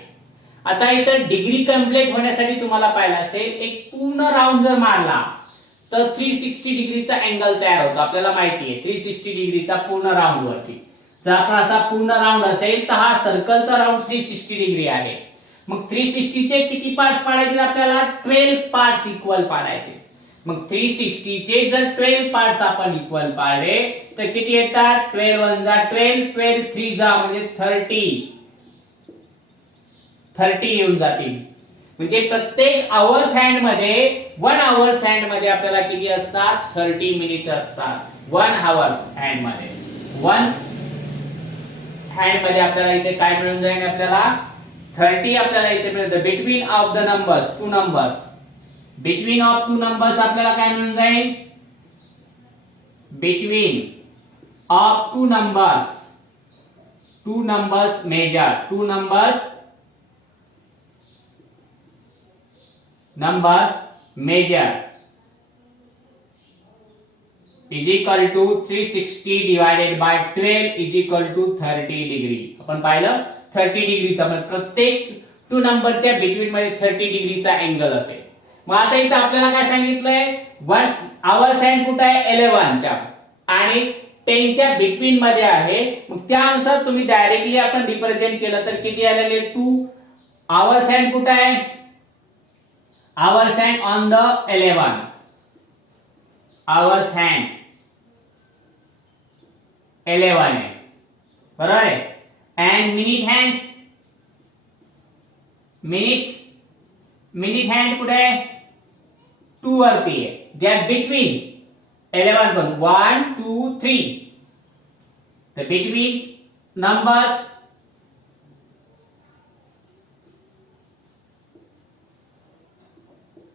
आता इथं डिग्री कंप्लीट होण्यासाठी तुम्हाला पाहिलं असेल एक पूर्ण राऊंड जर मारला तर 360 डिग्रीचा अँगल तयार होतो. आपल्याला माहिती आहे 360 डिग्रीचा पूर्ण राऊंड वरती जर आपण असा पूर्ण राऊंड असेल तर हा सर्कलचा राऊंड 360 डिग्री आहे. मग 360 चे किती पार्ट्स पाडायचे आपल्याला 12 पार्ट्स इक्वल पाडायचे. मग 360 चे जर 12 पार्ट्स आपण इक्वल पाडले तर किती येतात 12 1 जा 12 12 3 जा म्हणजे 30 येऊन जातील. म्हणजे प्रत्येक आवर्स हँड मध्ये 1 आवर्स हँड मध्ये आपल्याला किती असतात 30 मिनिट्स असतात. 1 आवर्स हँड मध्ये 1 हँड मध्ये आपल्याला इथे काय मिळून जाईल आपल्याला 30 आपल्याला इथे मिळतं. Between of the numbers two numbers between of two numbers आपल्याला काय मिळून जाईल between of two numbers measure two numbers measure is equal to 360 divided by 12 is equal to 30 degree. आपण पाहिलं 30 डिग्रीचा म्हणजे प्रत्येक टू नंबरच्या बिटवीन मध्ये 30 डिग्रीचा अँगल असेल. मग आता इथं आपल्याला काय सांगितलंय 1 आवर्स हँड कुठे आहे 11 च्या आणि 10 च्या बिटवीन मध्ये आहे. मग त्यानुसार तुम्ही डायरेक्टली आपण रिप्रेझेंट केलं तर किती आलेले 2 आवर्स हँड कुठे आहे hours hand on the 11 hours hand 11 आहे बरोबर आहे. and minute hand कुठे आहे 2 वरती आहे. ज्या बिटवीन 11 पण 1 2 3 the between numbers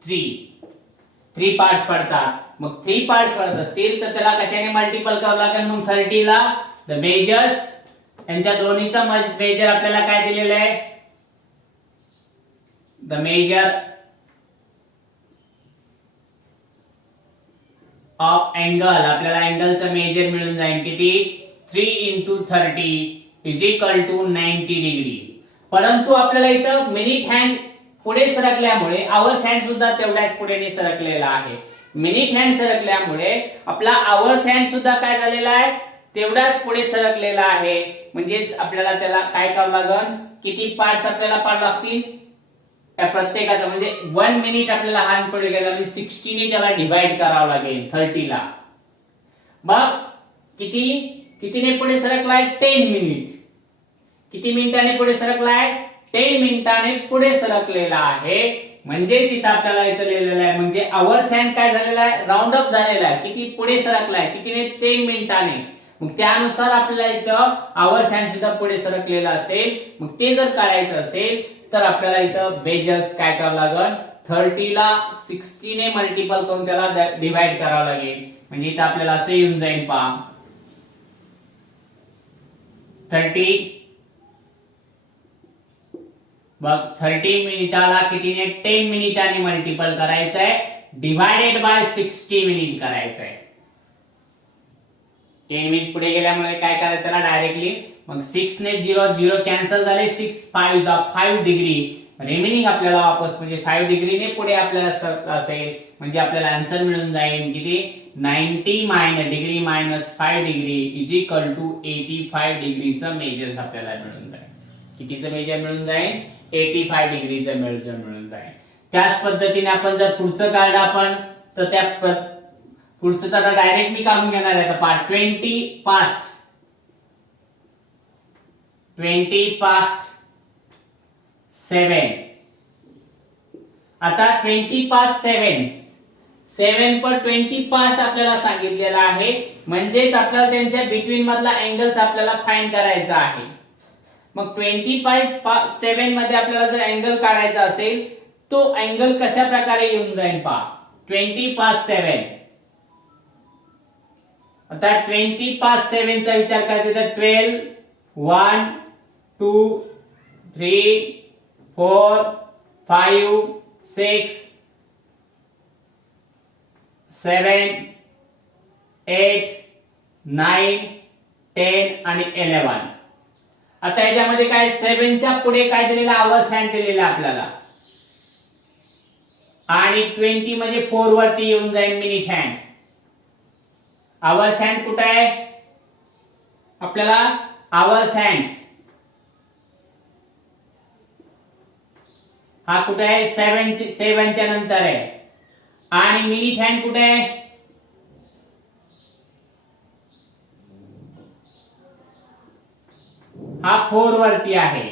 3 पार्ट्स पडतात. मग 3 पार्ट्स पडत असतील तर त्याला कशाने मल्टिपल करावं लागेल मग 30 ला द मेजर्स यांच्या दोन्हीचा मेजर आपल्याला काय दिलेलं आहे द मेजर ऑफ अँगल आपल्याला अँगलचं मेजर मिळून जाईल किती 3 × 30 इज इक्वल टू 90 डिग्री. परंतु आपल्याला इथं मिनिट हँड पुढे सरकल्यामुळे आवर्स हँड सुद्धा तेवढ्याच पुढे सरकलेला आहे. मिनिट हँड सरकल्यामुळे आपला आवर्स हँड सुद्धा काय झालेला आहे तेवढाच पुढे सरकलेला आहे. म्हणजेच आपल्याला त्याला काय करावं लागेल किती पार्ट्स आपल्याला पाडावे लागतील त्या प्रत्येकाचा म्हणजे 1 मिनिट आपल्याला हँड पुढे गेला म्हणजे 60 ने त्याला डिवाइड करावं लागेल 30 ला. मग कितीने पुढे सरकलाय 10 मिनिट. किती मिनिटांनी पुढे सरकलाय 10 मिनिटांनी पुढे सरकलेला आहे. म्हणजे इथं आपल्याला इथं लिहिलेलं आहे म्हणजे आवर्स हँड काय झालेला आहे राऊंड अप झालेला आहे. किती पुढे सरकलाय कितीने 10 मिनिटांनी मग त्यानुसार आपल्याला इथं आवर्स हँड सुद्धा पुढे सरकलेला असेल. मग ते जर काढायचं असेल तर आपल्याला इथं बेजल्स काय करावं लागेल, 30 ला 60 ने मल्टिपल करून त्याला डिवाइड करावं लागेल. म्हणजे इथं आपल्याला असे येऊन जाईल पहा 30 बघ 30 मिनिटाला कितीने 10 मिनिटांनी मल्टिपल करायचंय डिवायडेड बाय 60 मिनिट करायचंय. 10 मिनिट पुढे गेल्यामुळे काय करायचं त्याला डायरेक्टली मग 6 ने 0 0 कॅन्सल झाले 6 5 जा 5 डिग्री रिमेनिंग आपल्याला वापस म्हणजे 5 डिग्री ने पुढे आपल्याला असेल म्हणजे आपल्याला आन्सर मिळून जाईल किती 90 minus degree minus 5 degree is equal to 85 डिग्रीचं मेजर आपल्याला मिळून जाईल. कितीचं मेजर मिळून जाईल 85 डिग्रीचं मेजर मिळून जाईल. त्याच पद्धतीने आपण जर पुढचं काढलं आपण तर त्या पुढचं तर डायरेक्ट मी काढून घेणार आहे. आता पार्ट 20 पास्ट 7 आता 20 पास्ट 7 पर 20 पास्ट आपल्याला सांगितलेला आहे म्हणजेच आपल्याला त्यांच्या बिटवीन मधला अँगल्स आपल्याला फाइंड करायचा आहे. मग 20 पास्ट 7 मध्ये आपल्याला जर अँगल काढायचा असेल तो अँगल कशा प्रकारे येऊन जाईल पहा 20 पास्ट 7 आता 20 पास्ट 7 चा विचार करायचा तर 12 1 2 3 4 5 6 7 8 9 10 आणि 11. आता याच्यामध्ये काय 7 च्या पुढे काय दिलेला आवर्स हँड दिलेला आपल्याला आणि 20 म्हणजे 4 वरती येऊन जाईल मिनिट हँड. आवर्स हँड कुठे आहे आपल्याला आवर्स हँड हा कुठे आहे 7 च्या नंतर आहे आणि मिनिट हँड कुठे आहे हा 4 वरती आहे.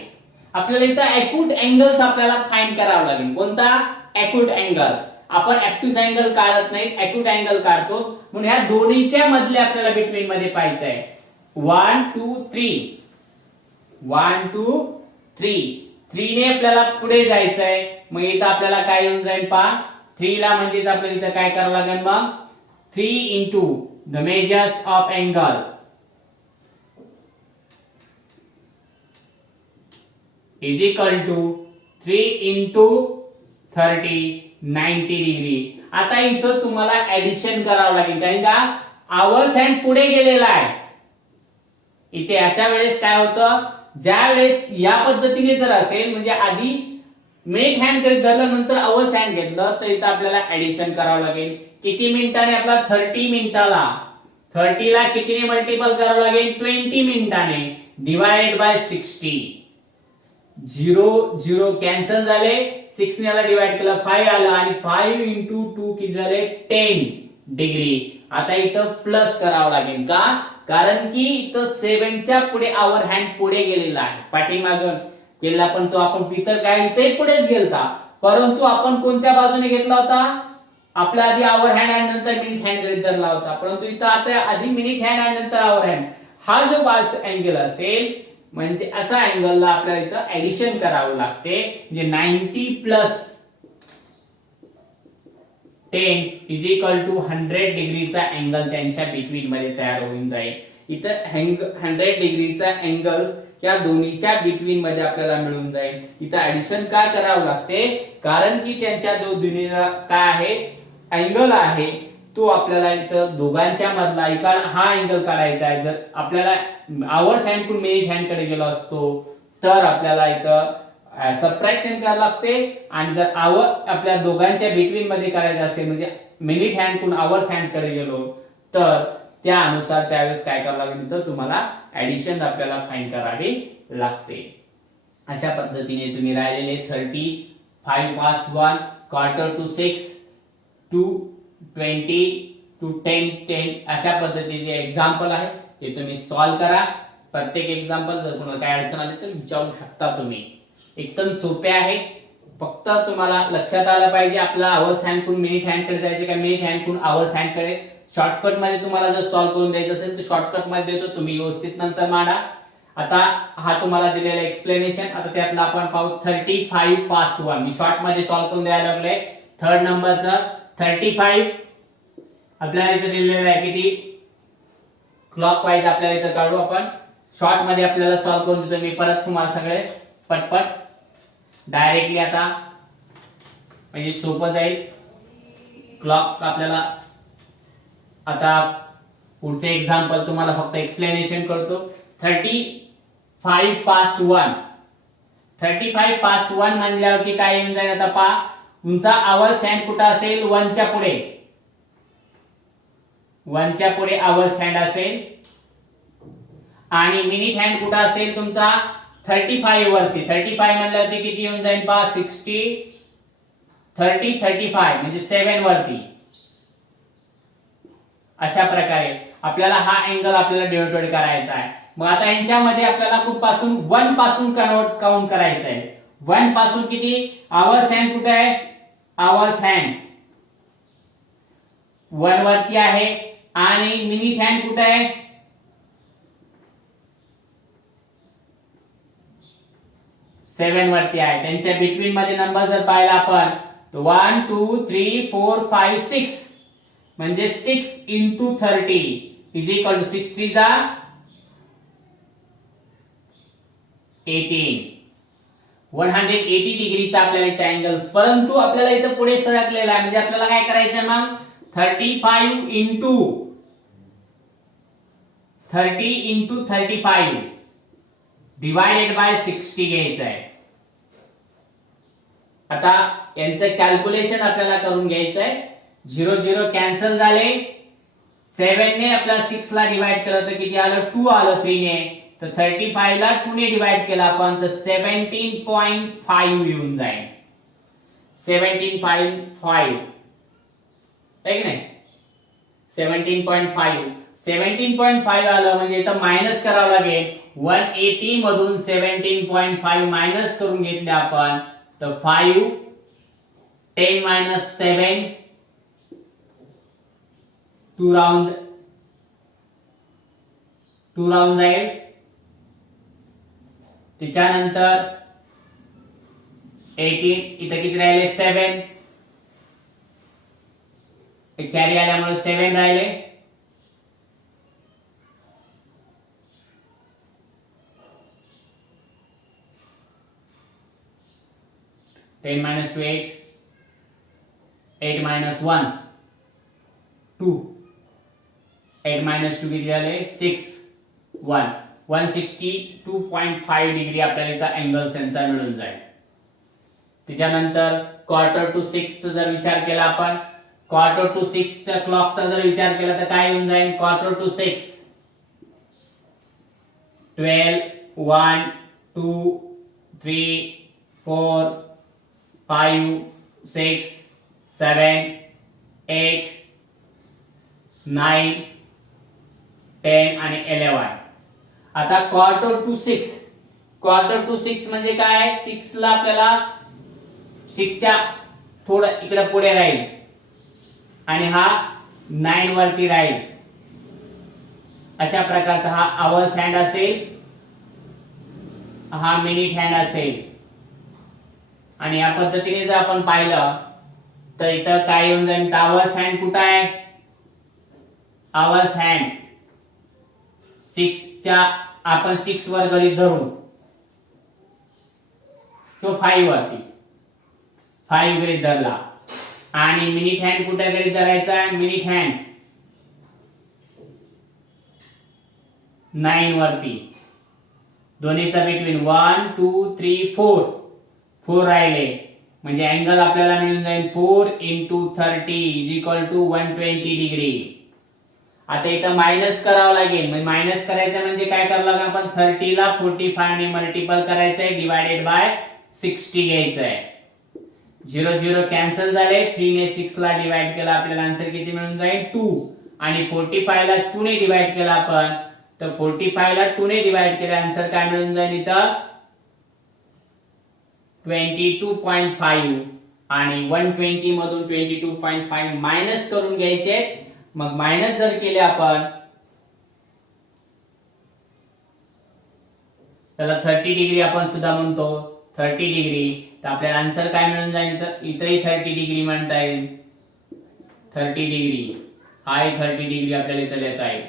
आपल्याला इथं अॅक्यूट अँगल्स आपल्याला फाइंड करावा लागेल. कोणता अॅक्यूट अँगल आपण ऍक्टिव्ह अँगल काढत नाही अॅक्यूट अँगल काढतो म्हणून ह्या दोन्हीच्या मधले आपल्याला बिटवीन मध्ये पाहायचं आहे 1 2 3 1 2 3 3 ने आपल्याला पुढे जायचंय. मग इथं आपल्याला काय येऊन जाईल पहा 3 ला म्हणजेच आपल्याला इथं काय करावं लागेल मग 3 into the measures of angle is equal to 3 into 30 90 degree. आता इथं तुम्हाला ऍडिशन करावं लागेल कारण का आवर्स हँड पुढे गेलेला आहे. इथे अशा वेळेस काय होतं ज्या वेळेस या पद्धतीने जर असेल म्हणजे आधी मिनिट हँड करीत धरलं नंतर आवर्स हँड घेतलं तर इथं आपल्याला ऍडिशन करावं लागेल. किती मिनिटाने आपला 30 मिनिटाला 30 ला कितीने मल्टिपल करावं लागेल 20 मिनिटाने डिवाइडेड बाय 60 0 0 कॅन्सल झाले 6 ने याला डिवाइड केलं 5 आलं आणि 5 into 2 किती झाले 10 डिग्री. आता इथं प्लस करावं लागेल का कारण की इथं 7 च्या पुढे आवर हँड पुढे गेलेला आहे. पाठीमागं गेला पण तो आपण इथं काय इथे पुढेच गेलता परंतु आपण कोणत्या बाजूने घेतला होता आपल्या आधी आवर हँड आणि नंतर मिनिट हँड गृहीत धरला होता परंतु इथं आता आधी मिनिट हँड आणि नंतर आवर हँड हा जो बाजूचा अँगल असेल म्हणजे असा अँगलला आपल्याला इथं ऍडिशन करावं लागते म्हणजे 90 प्लस 10 इज इक्वल टू 100 डिग्रीचा अँगल त्यांच्या बिटवीन मध्ये तयार होऊन जाईल. इथं 100 डिग्रीचा अँगल्स या दोन्हीच्या बिटवीन मध्ये आपल्याला मिळून जाईल. इथं ऍडिशन का करावं लागते कारण की त्यांच्या दोन्हीला काय आहे अँगल आहे तो आपल्याला इथं दोघांच्या मधला हा अँगल काढायचा आहे. जर आपल्याला आवर्स हँड कडून मिनिट हँड कडे गेलो असतो तर आपल्याला इथं सबट्रॅक्शन करावं लागते आणि जर आवर आपल्या दोघांच्या बिटवीन मध्ये करायचं असेल म्हणजे मिनिट हँड कडून आवर्स हँड कडे गेलो तर त्यानुसार त्यावेळेस काय करावं लागेल तर तुम्हाला ऍडिशन आपल्याला फाइंड करावी लागते. अशा पद्धतीने तुम्ही राहिलेले 30 5 past 1 quarter to 6 to 20 to 10 अशा पद्धतीचे एक्झाम्पल आहे ते तुम्ही सॉल्व्ह करा. प्रत्येक एक्झाम्पल जर कोणाला काय अडचण आली तर विचारू शकता तुम्ही. एकदम सोपे आहे फक्त तुम्हाला लक्षात आलं पाहिजे आपला आवर्स हँड कडून मिनिट हँड कडे जायचे का मिनिट हँड कडून आवर्स हँड कडे शॉर्टकट मध्ये तुम्हाला जर सॉल्व्ह करून द्यायचं असेल तर शॉर्टकट मध्ये देतो, तुम्ही व्यवस्थित नंतर मांडा. आता हा तुम्हाला दिलेला एक्सप्लेनेशन. आता त्यातला आपण पाहू 35 पास्ट 1. मी शॉर्ट मध्ये सॉल्व्ह करून द्यायला लागलोय. थर्ड नंबरचं 35 आपल्याला इथे दिलेलं आहे. किती क्लॉकवाईज आपल्याला इथे काढू आपण. शॉर्ट मध्ये आपल्याला सॉल्व्ह करून देतो मी परत तुम्हाला सगळे पटपट डायरेक्टली. आता म्हणजे सोपं जाईल. क्लॉक आपल्याला आता पुढचे एक्झाम्पल तुम्हाला फक्त एक्सप्लेनेशन करतो. 35 पास्ट 1. 35 पास्ट 1 म्हणल्यावरती काय येऊन जाईल आता पहा. तुमचा आवर्स हँड कुठं असेल 1 च्या पुढे. 1 च्या पुढे आवर्स हँड असेल आणि मिनिट हँड कुठं असेल तुमचा 35 वरती. 35 म्हणल्यावरती किती येऊन जाईल पहा 60 30 35 म्हणजे 7 वरती. अशा प्रकारे आपल्याला हा अँगल आपल्याला डिनोटेट करायचा आहे. मग आता यांच्यामध्ये आपल्याला कुठपासून 1 पासून काउंट करायचं आहे. 1 पासून किती आवर्स हँड कुठे आहे. आवर्स हँड 1 वरती आहे आणि मिनिट हँड कुठे आहे 7 वरती आहे. त्यांच्या बिटवीन मध्ये नंबर जर पाहिला आपण तर 1 2 3 4 5 6 म्हणजे 6 into 30 is equal to 6 3 जा 18. 180 डिग्रीचा आपल्याला इथे अँगल्स. परंतु आपल्याला इथे पुढे सरकलेला आहे म्हणजे आपल्याला काय करायचं मग 35 into 35 डिवाइडेड बाय 60 घ्यायचं आहे. आता यांचं कॅल्क्युलेशन आपल्याला करून घ्यायचं आहे. 0 0 कॅन्सल झाले. 7 ने आपल्याला 6 ला डिवाइड केलं तर किती आलं 2 आलं 3 ने. तर 35 ला 2 ने डिवाइड केला आपण तर 17.5 येऊन जाईल. 17.5 आहे की नाही. 17.5 17.5 आलं म्हणजे इथं मायनस करावं लागेल. 180 मधून 17.5 मायनस करून घेतले आपण तर 5 10 minus 7 2 राउंड जाईल. त्याच्यानंतर 18 इथं किती राहिले 7 कॅरी आल्यामुळे 7 राहिले. Ten minus 2 8 8 minus 1 2 8 minus 2 किती झाले 6 1 162.5 डिग्री आपल्याला इथं अँगल त्यांचा मिळून जाईल. त्याच्यानंतर क्वार्टर टू 6 चा जर विचार केला आपण क्वार्टर टू 6 च्या क्लॉकचा जर विचार केला तर काय येऊन जाईल क्वार्टर टू 6 12 1 2 3 4 5 6 7 8 9 10 आणि 11. आता क्वार्टर टू 6 म्हणजे काय 6 ला आपल्याला 6 च्या थोडं इकडे पुढे राहील आणि हा 9 वरती राहील. अशा प्रकारचा हा आवर्स हँड असेल, हा मिनिट हँड असेल. आणि या पद्धतीने जर आपण पाहिलं तर इथं काय येऊन जाईल आवर्स हँड कुठं आहे आवर्स हँड 6 च्या आपण 6 वर गणित धरू किंवा 5 वरती 5 गणित धरला आणि मिनिट हँड कुठे गणित धरायचा आहे मिनिट हँड 9 वरती. दोन्हीचा बिटवीन 1 2 3 4 राहिले म्हणजे अँगल आपल्याला मिळून जाईल 4 into 30 is equal to 120 degree. आता इथं मायनस करावं लागेल. म्हणजे मायनस करायचं म्हणजे काय करावं लागेल आपण 30 ला 45 ने मल्टिपल करायचंय डिवाइडेड बाय 60 घ्यायचंय. 0 0 कॅन्सल झाले. 3 ने 6 ला डिवाइड केला आपल्याला आन्सर किती मिळून जाईल 2 आणि 45 ला 2 ने डिवाइड केला आपण तर 45 ला 2 ने डिवाइड केला आन्सर काय मिळून जाईल इथं 22.5 आणि 120 मधून 22.5 मायनस करून घ्यायचे मग मायनस जर केले आपण त्याला 30 डिग्री आपण सुद्धा म्हणतो 30 डिग्री, तर आपल्याला आन्सर काय मिळून जाईल, तर इथेही 30 डिग्री म्हणता येईल 30 डिग्री, हाही 30 डिग्री आपल्याला इथं लिहिता येईल.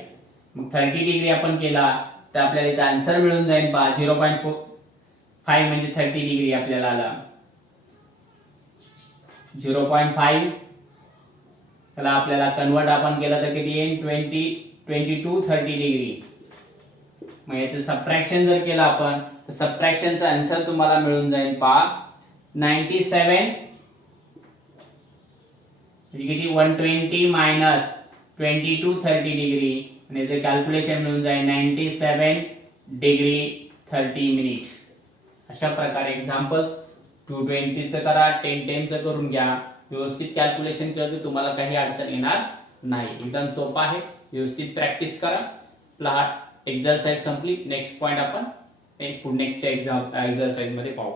मग 30 डिग्री आपण केला तर आपल्याला इथं आन्सर मिळून जाईल पहा 0.5 म्हणजे 30 डिग्री आपल्याला आला 0.5. त्याला आपल्याला कन्वर्ट आपण केलं तर किती येईल 22 30 डिग्री. मग याचं सबट्रॅक्शन जर केलं आपण तर सबट्रॅक्शनचा आन्सर तुम्हाला मिळून जाईल पहा 97 म्हणजे किती 120 मायनस 22 30 डिग्री आणि याचं कॅल्क्युलेशन मिळून जाईल 97 डिग्री 30 मिनिट. अशा प्रकारे एक्झाम्पल्स 220 चं करा 10 चं करून घ्या, व्यवस्थित कॅल्क्युलेशन केलं तर तुम्हाला काही अडचण येणार नाही. एकदम सोपं आहे, व्यवस्थित प्रॅक्टिस करा. एक्झरसाइज संपली. नेक्स्ट पॉइंट आपण नेक्स्टच्या एक्झाम एक्झरसाइज मध्ये पाहू.